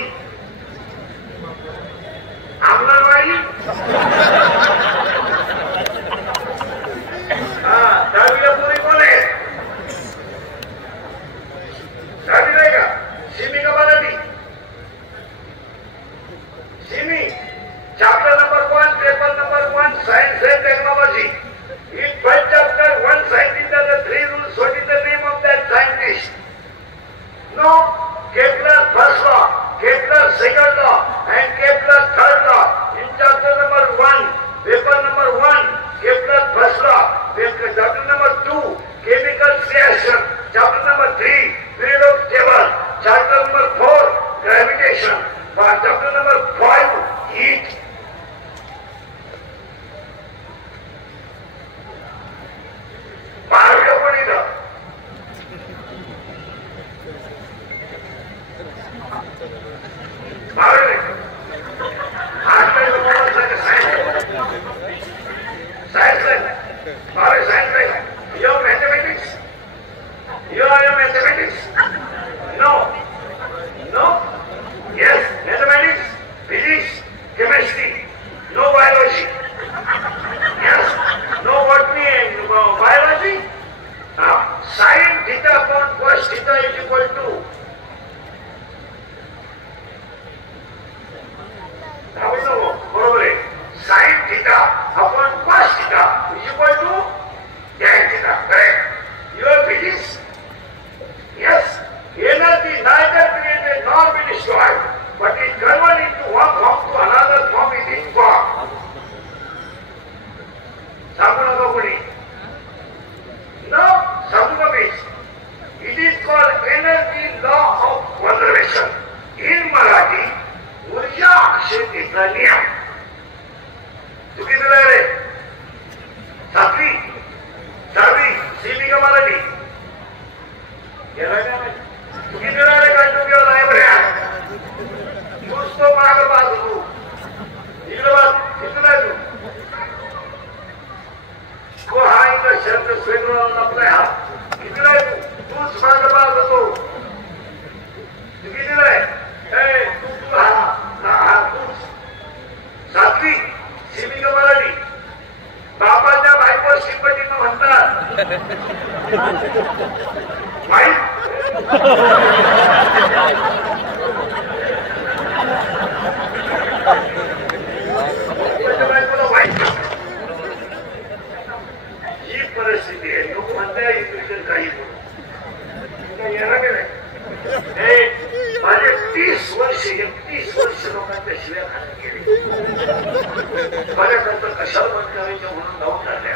अंगणवाडी. दहावीला पुरी कोण आहे. दहावी नाही का. सिमी का Marathi Simi. Chapter number 1 paper number 1 science and technology. In first chapter, one scientist has the 3 rules. What is the name of that scientist? You are a mathematics? No. No? Yes, mathematics, physics, chemistry, no biology. Yes, no botany and biology. Sin theta upon cos theta is equal to बरोबर आहे. sin theta upon cos theta is equal to tan theta. Correct? Your physics? Yes. Energy neither created nor be destroyed, but is converted into one form to another form in its form. Samuna Gopuri. No, Samuna means it is called energy law of conservation. In Marathi, ऊर्जा क्षेत्राचा नियम. चुकीचं रे सातवी दहावी CB का मराठी चुकीचं रे काय तुम्ही लायब्ररी पुस्तक माग बाजू इकडे बाजू किती तू को हा इकडे शब्द स्वीकारून आपला हा किती तूच माग बाजू तो चुकीचं रे तू हा सातवी सीबी का मराठी बापाच्या बायको श्रीपतीनं म्हणतात वाईट बायकोला वाईट ही परिस्थिती आहे. लोक म्हणताय काही येणार नाही. माझे 30 वर्ष 31 वर्ष लोकांच्या शिव्या खात गेले. माझ्याकरता कशाला बंद करायचं म्हणून धावून झाल्या.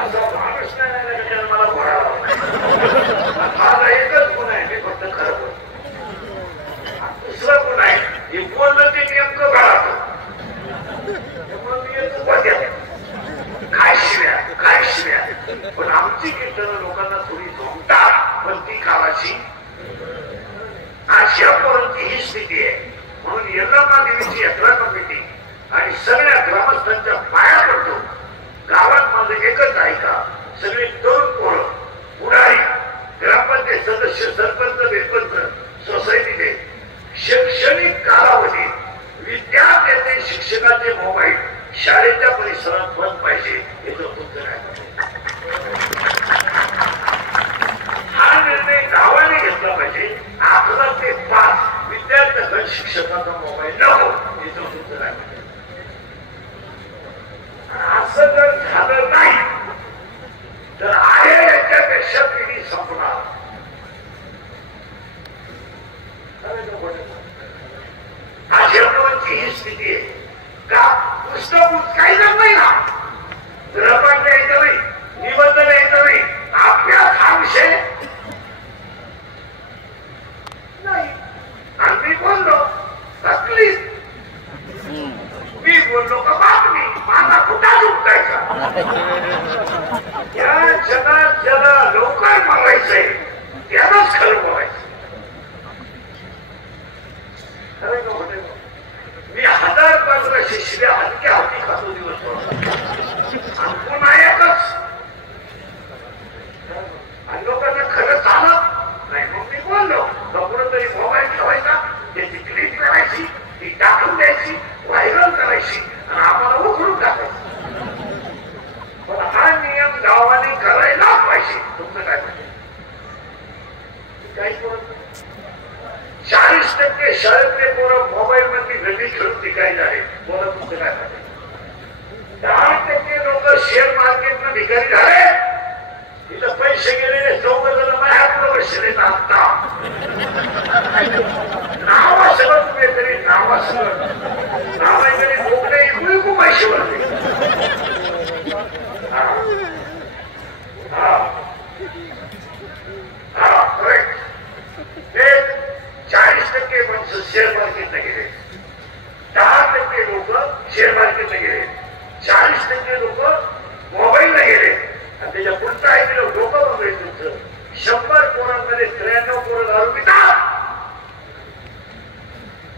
असा माणूस नाही त्याच्यानं मला बोलावं नाही. माझा एकच गुण आहे, मी फक्त खरं बोलतो. दुसरं गुण आहे, हे बोललं ते नेमकं घरात म्हणून मी येतो वाद्यात. काय शिव्या पण आमची कीर्तन लोकांना थोडी झोपतात, पण ती काळाची अशापर्यंत ही स्थिती आहे. म्हणून यल्लम्मा देवीची यात्रा कमिटी आणि सगळ्या ग्रामस्थांच्या पाया पडतो. गावात माझं एकच आहे का, सगळे तरुण पोरं पुढारी ग्रामपंचायत सदस्य सरपंच बेरपंच सोसायटीचे शैक्षणिक कालावधीत विद्यार्थ्यांचे शिक्षकांचे मोबाईल शाळेच्या परिसरात बंद पाहिजे हे तुमचं काय. हा निर्णय गावाने घेतला पाहिजे. 11 ते 5 विद्यार्थ्यांना शिक्षकांचा मोबाईल नको हे तुमचं काय. असं जर झालं नाही तर आहे याच्यापेक्षा पिढी संपणार. आश्रमांची ही स्थिती आहे का. पुस्तक काही जर नाही ना, रपाटला यायचं नाही, निबंधला यायचं नाही, आपल्याच हा विषय नाही. आणि मी बोललो तकलीफ, मी बोललो का बातमी, माझा कुठा झुकायचा. या जगात ज्याला लवकर मारायचंय त्यालाच खरं बोलायचं. मी 1000-1500 शिव्या हलक्या हाती खातो दिवसभर. पुन्हा एकच आणि लोकांना खरं चालत नाही. मग मी बोललो कुठं तरी मोबाईल ठेवायचा, त्याची क्लिक करायची, ती टाकून द्यायची, व्हायरल करायची आणि आम्हाला उघडून टाकायचं. पण हा नियम गावाने करायला पाहिजे. तुमचं काय पाहिजे काही बोलत 40% शाळेतले पोरं मोबाईल मध्ये घडी खेळून टिकायला आहे. बोला तुमचं काय पाहिजे. 10% लोक शेअर मार्केट मध्ये भिकारी झाले. तिथं पैसे गेलेले 14 माझ्या बसले आता नावा सगळं तुम्ही तरी नावा सगळं नावाकडे मोकळे इकू पैसे भरले. करेक्ट. 40% माणसं शेअर मार्केटला गेले, 10% लोक शेअर मार्केटला गेले, 40% लोक मोबाईलला गेले. आणि त्याच्या पुढचं आहे लोक बघायचं तुमचं 100 पोरांमध्ये 93 पोरं दारू पितात.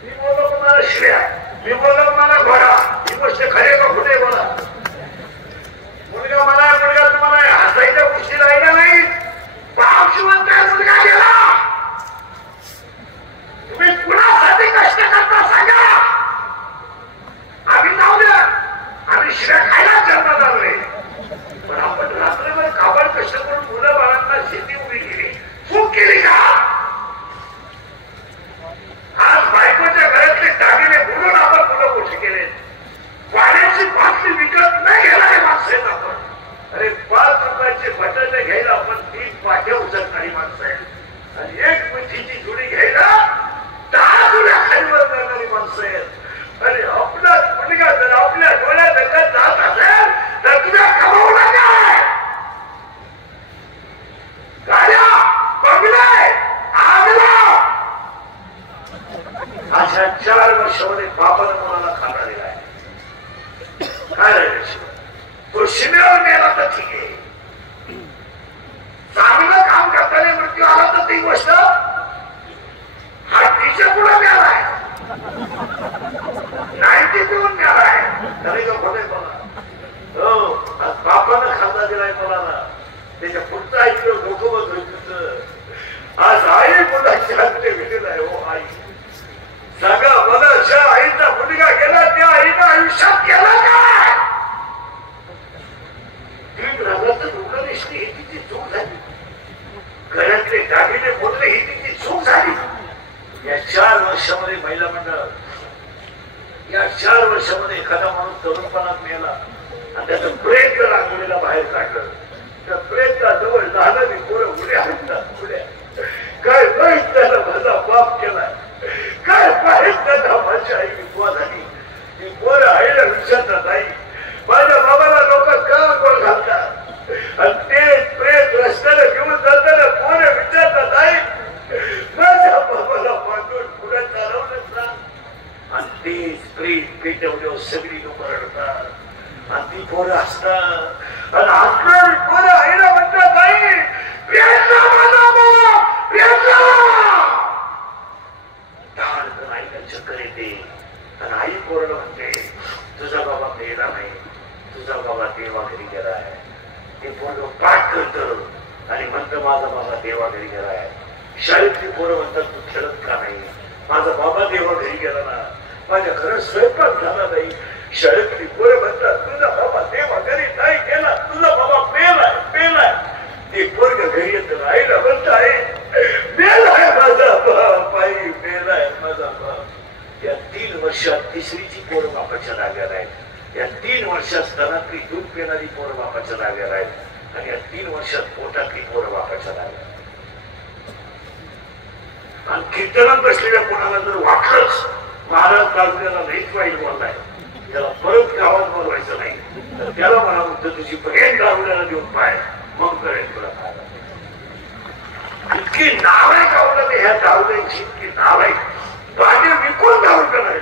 मी बोललो तुम्हाला शिव्या, मी बोललो तुम्हाला घोडा. ही गोष्ट खरे का खोटे बोला. मुलगा तुम्हाला हसायच्या गोष्टी राहिल्या नाही. ती गोष्ट हा तिच्या पुढे मिळालाय नाही ते पिऊन मिळालाय तरी का खोटे बोला हो बापानं खांदा दिलाय मुलाला त्याच्या पुढचं ऐकलं डोकं बघ आज आई मुलाची हत्या गेलेला आहे हो आई सांगा मला ज्या आईचा मुलगा गेला त्या आईनं आयुष्यात गेला काय तीन रागाचं डोकं दिसली ही तिची चूक झाली घरातले दागिने बोलले ही तिची चूक झाली या 4 वर्षामध्ये महिला मंडळ या 4 वर्षामध्ये एखादा माणूस तरुणपणात मेला आणि त्याचं प्रेत रांगोळीला बाहेर काढलं त्या प्रेतला जवळ लहान पोरं उड्या हाणतात उड्या काय माहित त्याला माझा बाप केलाय काय माहित त्याला माझी आई विधवा झाली ही पोरं आईला विचारतात आई माझ्या बाबाला लोक का गोळ घालतात आणि ते प्रेत रस्त्याला घेऊन जाताना पोरं विचारतात आई माझ्या बाबाला पाठवून पुढे चालवलं ना आणि तेच प्रेत पेटवल्यावर सगळी लोक रडतात आणि ती पोरं असतात आणि हसणारी पोरं आईला म्हणतात आई पेटला माझा बाप पेटला धाडकन आईला चक्कर येते आणि आई पोरला म्हणते तुझा बाबा मेला नाही तुझा बाबा देवा घरी गेला आहे ते पोरग पाठ करत आणि म्हणतं माझा बाबा देवा घरी गेला आहे शाळेतली पोरं म्हणतात तू खेळत का नाही माझा बाबा देवा घरी गेला ना माझ्या घरात स्वयंपाक झाला नाही शाळेतली पोरं म्हणतात तुझा बाबा देवा घरी नाही गेला तुझा बाबा पेलाय ते पोरग घरी येत आईला म्हणत आहे मेलाय माझा बाप आई मेलाय माझा बाप या 3 वर्षात तिसरीची पोरं बापाच्या जाग्याला आहेत या 3 वर्षात स्तनातली दूध पिणारी पोरं बापाच्या जाग्याला आहेत आणि या 3 वर्षात पोटातली पोरं बापाच्या जाग्याला आणि कीर्तनात बसलेल्या कोणाला जर वाटलंच महाराज काढून नाहीच वाईट बोललाय त्याला परत गावात बोलवायचं नाही तर त्याला मला म्हणतं तुझी बहीण गावल्याला देऊन पाय मग करेल तुला काय इतकी नाव आहे गावलं ह्या गावल्यांची इतकी नाव आहे भांडे विकून गावलं नाही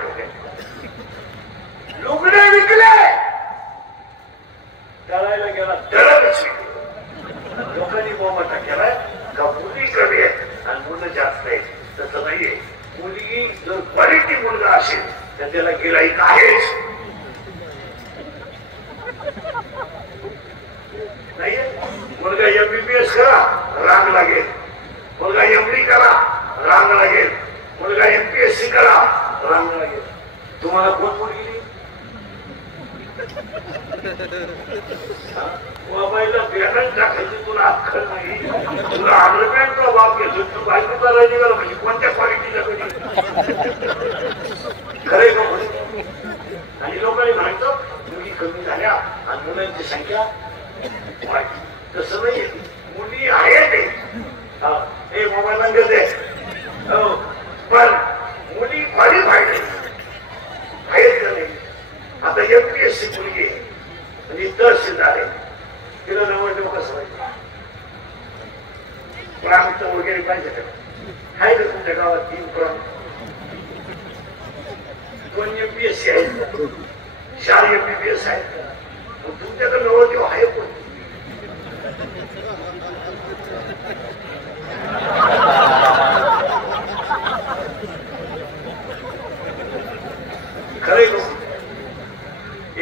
लुगडे विकले तळायला गेला तळच विकलं लोकांनी मोमाटा केलाय का मुली कमी आहेत आणि मुलं जास्त आहेत तसं नाहीये मुलगी जर क्वालिटी मुलगा असेल तर त्याला गिराईक आहेच नाहीये मुलगा MBBS करा रांग लागेल मुलगा MD करा रांग लागेल मुलगा MPSC करा रांग लागेल तुम्हाला कोण मुलगी मोबाईलला बॅलन्स टाकायची तुला अक्कल नाही तुला आग्रपॅन्टचा बाप घेतो तू बायको करायची गेला म्हणजे कोणत्या क्वालिटीचा कधी खरंय का आणि लोकांनी म्हणायचं मुली कमी झाल्या आणि मुलांची संख्या वाढली तसं नाही मुली आहेत हे मोबाईल नंबर दे पण मुली क्वालिफाईड आहेत का नाही आता MPSC मुलगी म्हणजे तहसीलदार आहे तिला नवडणूक कसं व्हायचं प्रांत वगैरे पाहिजे का आहे का तुमच्या गावात 3 प्रांत कोण MPSC आहेत 4 MBBS आहेत का मग तुमच्याकडे नवरदेव आहे कोण खरंय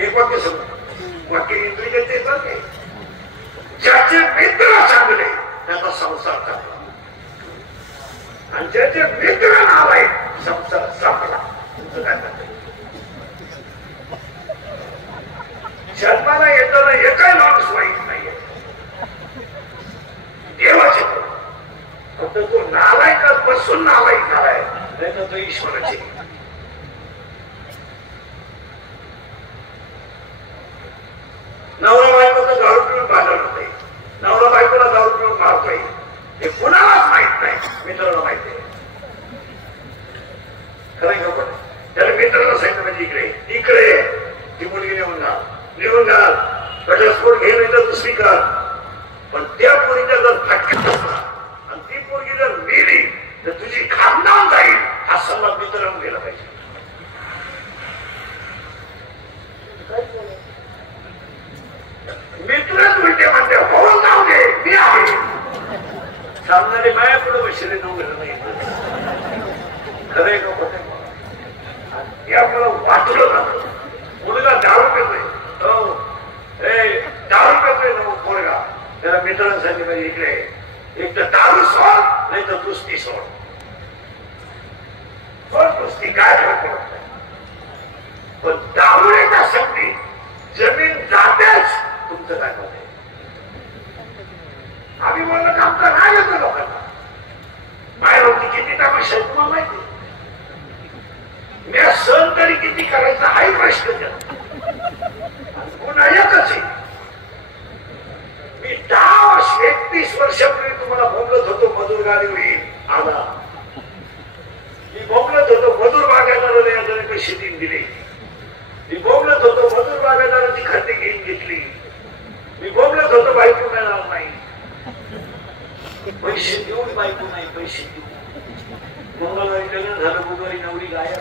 एक वाक्य समज वाक्य इंद्रियच येतात नाही ज्याचे मित्र चांगले त्याचा संसार चांगला आणि ज्याचे मित्र नावाय संसार संपला तुमचं काय म्हणतं जन्माला येताना एकही माणूस वाईट नाहीये देवाचे फक्त तो नालायकात बसून नालायक झालाय नाही तर तो ईश्वराचे नवरा बायकोचं दारू पिऊन बाजार होते नवरा बायकोला दारू पिऊन मारतोय हे कुणालाच माहित नाही मित्राला माहिती आहे खरं का पण त्याला मित्राला सांगितलं म्हणजे इकडे ती मुलगी निघून घाल घटस्फोट घे नाही तर दुसरी कर पण त्या पोरीच्या जर फटका बसला आणि ती पोरगी जर मेली तर तुझी खानदान जाईल हा सल्ला मित्रांना दिला पाहिजे मित्रच म्हणते हो जाऊ दे मी आहे सामनाने माया पुढे बसले नव्हतं नाही खरंय का खोटं मला वाचलं ना मुलगा दारू पेतोय हो दारू पेतोय ना पोरगा त्याला मित्रांसाठी म्हणजे इकडे एक तर दारू सोड नाही तर कुस्ती सोड कुस्ती काय फरक पडत नाही पण दारुडेच्या संगती जमीन जातेच तुमचं काय होत आम्ही म्हणलं काम तर नाही येतं लोकांना बाहेर होती किती तमाशा तुम्हाला माहिती मी सण तरी किती करायचा हाही प्रश्न पुन्हा एकच आहे मी 10-31 वर्षापूर्वी तुम्हाला बोलत होतो मजूर गाडी होईल आला मी बोलत होतो मजूर बागायदाराने पैसे दिन दिले मी बोलत होतो मजूर बागायदाराची खरेदी घेऊन घेतली मी बोलत होतो बायको मिळणार नाही पैसे देऊन बायको नाही पैसे देऊ मंगळवारी लग्न झालं बुधवारी नवरी गायब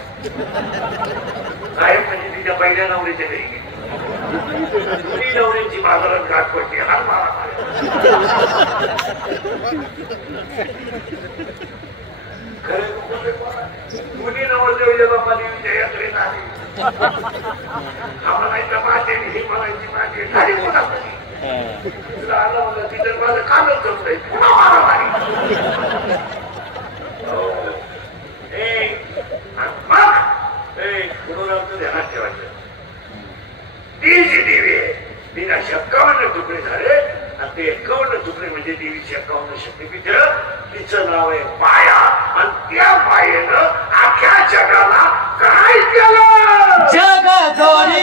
म्हणजे तिच्या पहिल्या नवरीच्या घरी गेली दोन्ही नवऱ्यांची बाजारात गाठ पडली हा मारा खरं दोन्ही नवरदेव बापाने जयात्रेत आले म्हणायचं माझे हे म्हणायची माझी झाली कोणा आलं म्हणलं तिथं माझं कामच जमलंय पुन्हा मारामारी ध्यानात ठेवायचं ती जी देवी आहे तिला 51 तुकडे झाले आणि ते 51 तुकडे म्हणजे देवीची 51 शक्तीपीठ तिचं नाव आहे माया आणि त्या मायेनं अख्ख्या जगाला काय केलं जग थोडी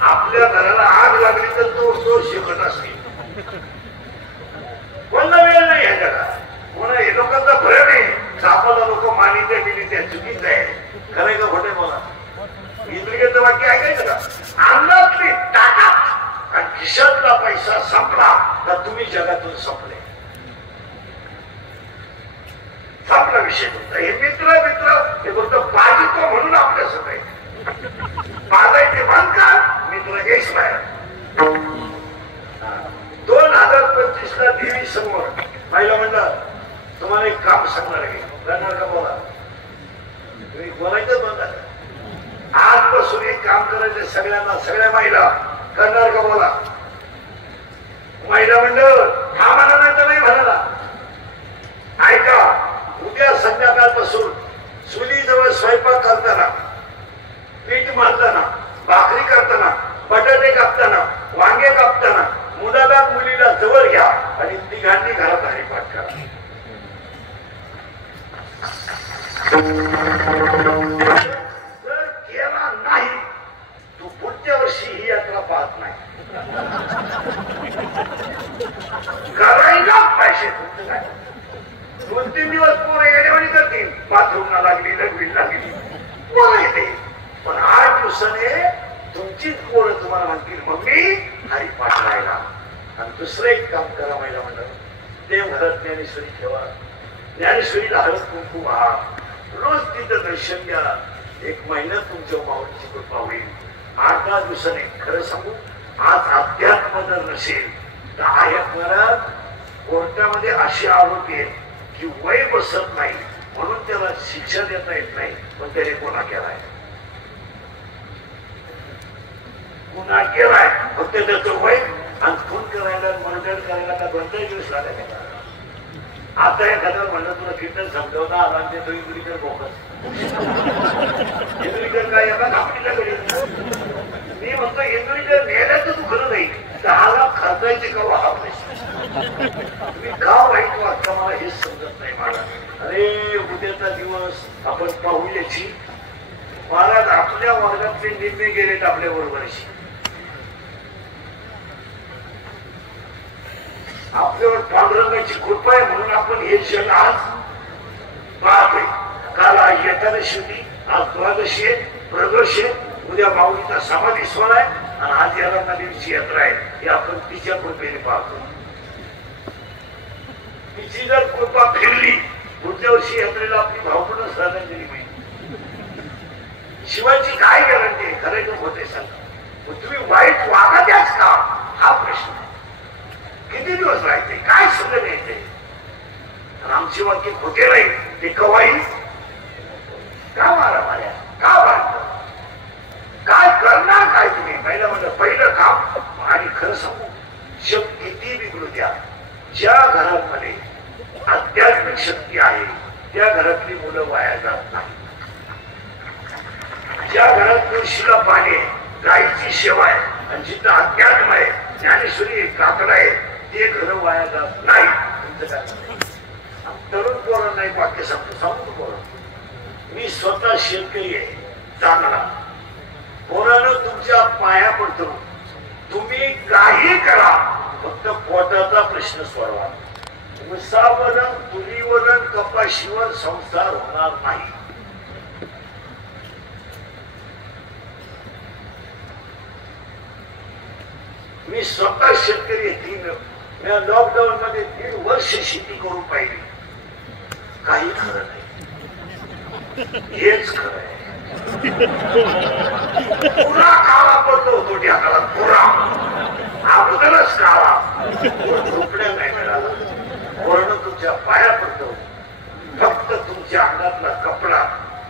आपल्या घराला आग लागली तर तो शिकत असते कोणता वेळ नाही ह्या जगात कोणा हे लोकांचा भय नाही सापाला लोक मानिते बिनिते चुकीच आहे खरंय का खोटे बोला इंद्रियाचं वाक्य ऐकायचं का अंगातली ताकद आणि खिशातला पैसा संपला तर तुम्ही जगातून संपले संपला विषय तुमचा हे मित्र हे फक्त बाधितो म्हणून आपल्या सगळे बाजायचे बंद कर मित्र घ्यायच बाहेर 2025 ला देवी समोर पाहिलं म्हणलं तो तुम्हाला एक काम सांगणार आहे, करणार का बोला? तुम्ही बोलायचं बंद करा. आजपासून एक काम करायचं सगळ्यांना, सगळ्या महिला करणार का बोला? महिला मंडळ हा म्हणा नाही तर नाही म्हणाला. ऐका, उद्या संध्याकाळपासून चुलीजवळ स्वयंपाक करताना, पीठ मारताना, भाकरी करताना, बटाटे कापताना, वांगे कापताना मुलाला मुलीला जवळ घ्या आणि तिघांनी घरात हरिपाठ करा. जर केला नाही तू पुढच्या वर्षी ही यात्रा पाहत नाही. करायला पाहिजे. तुमचं काय 2-3 दिवस पोरं येणेवाणी करतील, बाथरूमला लागली, लग्न लागली, पोरं येते. पण 8 दिवसाने तुमचीच पोरं तुम्हाला म्हणतील मम्मी हरिपाठ राहिला. आणि दुसरं एक काम करा महिला मंडळ, देवघरात ज्ञानेश्वरी ठेवा, ज्ञानेश्वरीला हळद कुंकू व्हा, रोज तिथं दर्शन घ्या. 1 महिन्यात तुमच्या माऊलीची कृपा होईल. 8-10 दिवसाने खरं सांगू, आज अध्यात्म जर नसेल तर आयत कोर्टामध्ये अशी आरोपी आहेत की वय बसत नाही म्हणून त्याला शिक्षा देता येत नाही, पण त्याने गुन्हा केलाय. गुन्हा केलाय फक्त त्याचं वय, आणि खून करायला, मर्डर करायला का 2-3 दिवस लागला. आता एखाद्याला म्हणलं तुला कीर्तन समजवता आला ते तो इंग्लिकर बोकस इंग्लिकर काय याला आपल्याकडे. मी म्हणतो इंग्लिकर नेण्याचं तू खरं नाही, 10 लाख खर्चायचे का हा पैसे तुम्ही का वाईट वाटता मला हेच समजत नाही. मला अरे उद्याचा दिवस आपण पाहूयाची. महाराज आपल्या वर्गातले निम्मे गेलेत आपल्या बरोबरशी. आपल्यावर पांडुरंगाची कृपा आहे म्हणून आपण हे जग आज पाहतोय. काल एकादशी होती, आज द्वादशी आहे, प्रदोषी आहे, उद्या माऊलीचा समाधी सोहळा आहे आणि आज याला नदीची यात्रा आहे. हे आपण तिच्या कृपेने पाहतो. तिची जर कृपा फिरली पुढच्या वर्षी यात्रेला आपली भावपूर्ण श्रद्धांजली मिळेल. शिवायची काय गॅरंटी आहे? खरं होते सांगा. तुम्ही वाईट वागा द्याच का हा प्रश्न. किती दिवस राहायचे, काय सगळं घ्यायचे? आमची वाक्य खोटे राहील ते कवाई का मारा मार्या, का बांधत, काय करणार काय तुम्ही? पहिलं म्हणलं पहिलं काम. आणि खरं सांगू, जग किती बिघडू द्या, ज्या घरांमध्ये आध्यात्मिक शक्ती आहे त्या घरातली मुलं वाया जात नाही. ज्या घरात तुळशीला पाणी, गायीची सेवा आहे आणि जिथं अध्यात्म आहे, ज्ञानेश्वरी काकडा आहे, ते घर वाया जात नाही. तुमचं काय तरुण पोरं नाही वाक्य सांगतो पोरं. मी स्वतः शेतकरी आहे, चांगला पोरानं तुमच्या पाया पडतो. तुम्ही काही करा, फक्त पोटाचा प्रश्न सोडवा. उसावरण, तुरीवरण, कपाशीवर संसार होणार नाही. मी स्वतः शेतकरी आहे. लॉकडाऊन मध्ये 3 वर्ष शेती करून पाहिली. काही खरं नाही, हेच खरं आहे. पुरा काळा पडतो होतो त्या काळात, पुरा अगोदरच काळा. झोपड्या नाही मिळाला. वर्ण तुमच्या पाया पडतो. फक्त तुमच्या अंगातला कपडा,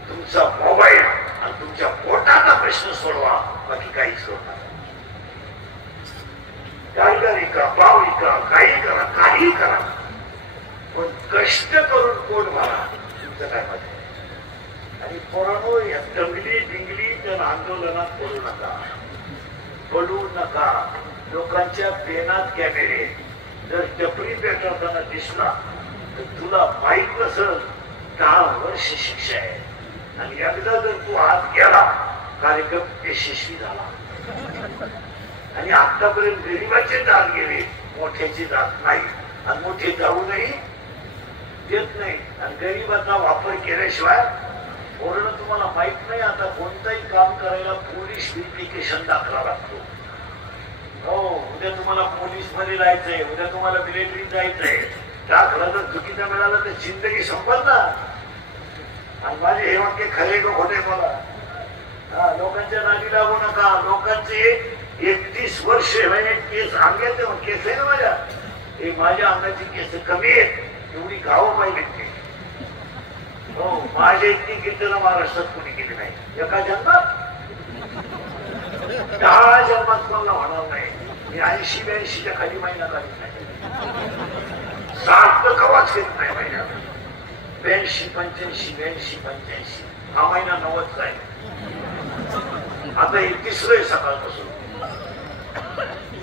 तुमचा मोबाईल आणि तुमच्या पोटाचा प्रश्न सोडवा, बाकी काहीच सोडणार. कारगारी करा, बावळी करा, काही करा, काही करा, पण कष्ट करून पोट भरा. तुमचं काय मत आहे? आणि पोरांनो, या दंगली डिंगली तर आंदोलनात पडू नका. लोकांच्या पेनात कॅमेरे. जर टपरी पेटवताना दिसला तर तुला माहीत नसल 10 वर्ष शिक्षा आहे. आणि एकदा जर तू आत गेला, कार्यक्रम यशस्वी झाला. आणि आतापर्यंत गरीबाचे दात गेले, मोठ्याची जात नाही. आणि मोठे जाऊनही देत नाही. आणि गरीबाचा वापर केल्याशिवाय पूर्ण तुम्हाला माहित नाही. आता कोणताही काम करायला पोलीस व्हेरिफिकेशन दाखला लागतो. हो, उद्या तुम्हाला पोलीस मध्ये जायचंय, उद्या तुम्हाला मिलिटरी जायचंय. दाखला जर चुकीचा मिळाला तर जिंदगी संपल ना. आणि माझे हे वाक्य खरे का खोटे मला लोकांच्या नादी लागू नका. लोकांचे 31 वर्ष केस अंग्याचे केस आहे ना माझ्या. हे माझ्या अंगाची केस कमी आहेत. एवढी गावं पाहिजे ते. हो, माझ्या इतकी कीर्तन महाराष्ट्रात कोणी केली नाही. एका जन्मात 10 जन्मात मला होणार नाही. मी 80-82च्या खाली महिना काढत नाही. 60 तर कवाच घेत नाही महिन्यात. 82-85 हा महिना 90चा आहे. आता हे 3रं आहे सकाळपासून.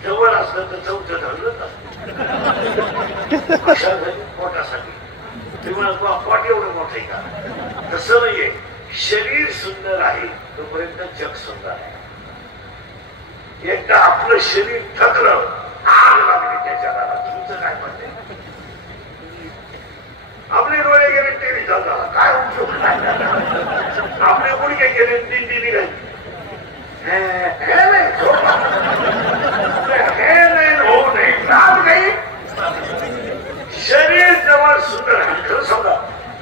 जवळ असलं तर 4थं धरलं अशा झाली पोटासाठी. तुम्हाला पोट एवढं मोठं आहे का? तसं नाहीये. शरीर सुंदर आहे तोपर्यंत जग सुंदर आहे. एकदा आपलं शरीर थकलं, आग लागली त्याच्या घरात, तुमचं काय म्हणते? आपले डोळे गेले टीव्ही झाला, काय उपयोग नाही. आपले गुडघे गेले दिंडी निघाली. शरीर जवळ सुंदर आहे. खरं सांगा,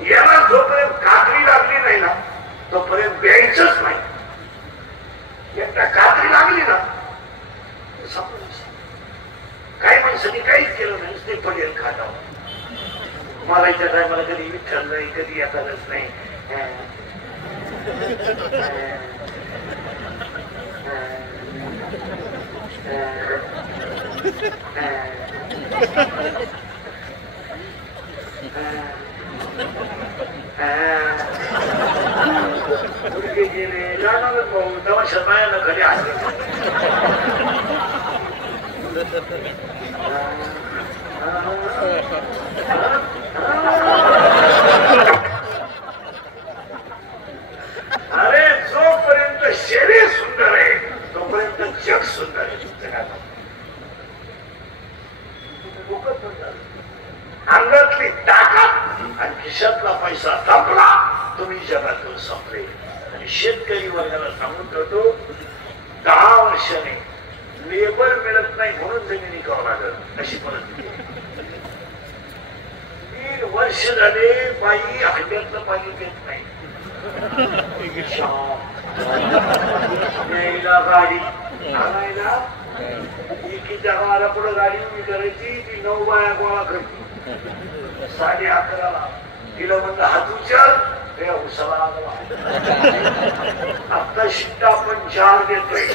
याला जोपर्यंत कात्री लागली नाही ना तोपर्यंत द्यायचंच नाही. एकदा कात्री लागली ना काही माणसांनी काहीच केलं नाही, ते पडेल खाटावर. मारायच्या टायमाला कधी विठ्ठल नाही, कधी येताच नाही. गेले जाणारच भाऊ तेव्हा शर्मायाला घरी आले. अरे जोपर्यंत शरीर सुंदर आहे तोपर्यंत जग सुंदर आहे. अंगातली ताकद आणि खिशातला पैसा संपला तुम्ही जगातून संपले. आणि शेतकरी वर्गाला सांगून ठेवतो 10 वर्षाने लेबर मिळत नाही म्हणून जमिनी विकावं लागत अशी परिस्थिती. 3 वर्ष झाले बाई हंड्यातलं पाणी देत नाही. गाडी आणायला एकीच्या गावाला पुढे गाडी उभी करायची, ती 9 बाया गोळा करते. 11:30 तिला म्हणलं हात उचल, उसाला आता शिट्टा आपण 4 देतोय.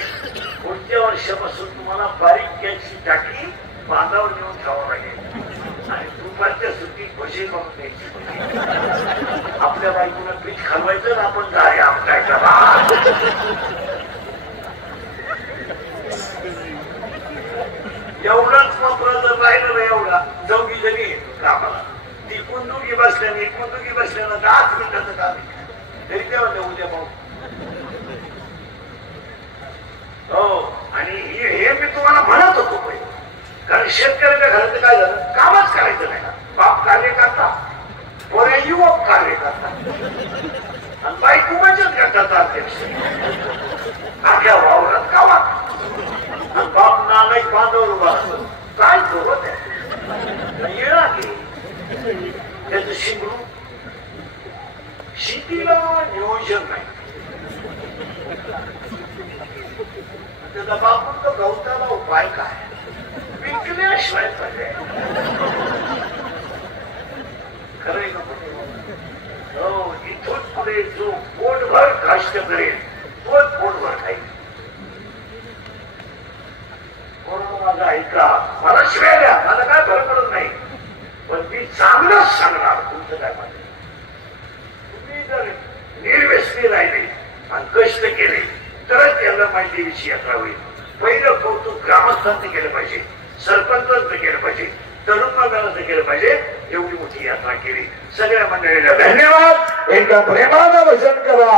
पुढच्या वर्षापासून तुम्हाला बारीक गॅसची टाकी बांधावर नेऊन ठेवावं लागेल आणि दुपारच्या सुट्टीत पैसे करून द्यायची. आपल्या बायकोला पीठ खालवायचं ना आपण जाय काय करा. एवढाच वापरा जर राहिलं ना एवढा 4 जणी कामाला. ती कुंदुकी बसल्याने 10 मिनिटाचं काम तरी ते म्हणते उद्या पाहू. हो, आणि हे मी तुम्हाला म्हणत होतो पहिले. कारण शेतकऱ्याच्या घराचं काय झालं, कामच करायचं नाही ना. बाप कार्य करता, पोरे युवक कार्य करतात आणि बायको बचत करतात. अध्यक्ष आख्या वावरात गावात बाप नालायक बांधवर उभा असतो. काय सोबत आहे येणार की त्याचं शिंगरू. शेतीला नियोजन नाही. त्याचा बापून तर गवताला उपाय काय विकल्याशिवाय पाहिजे. खरंय ना? हो, इथून पुढे जो पोटभर कष्ट करेल तोच पोटभर खाईल. माझा ऐका, मला शिवाय द्या, मला काय फरक पडत नाही, पण मी चांगलंच सांगणार. तुमचं काय म्हणते? तुम्ही जर निर्व्यसनी राहिले आणि कष्ट केले तरच त्यांना माहितीविषयी यात्रा होईल. पहिलं कौतुक ग्रामस्थांचं केलं पाहिजे, सरपंचांचं केलं पाहिजे, तरुण मंडळाचं केलं पाहिजे. एवढी मोठी यात्रा केली. सगळ्या मंडळीला धन्यवाद. एकदा प्रेमानं भजन करा.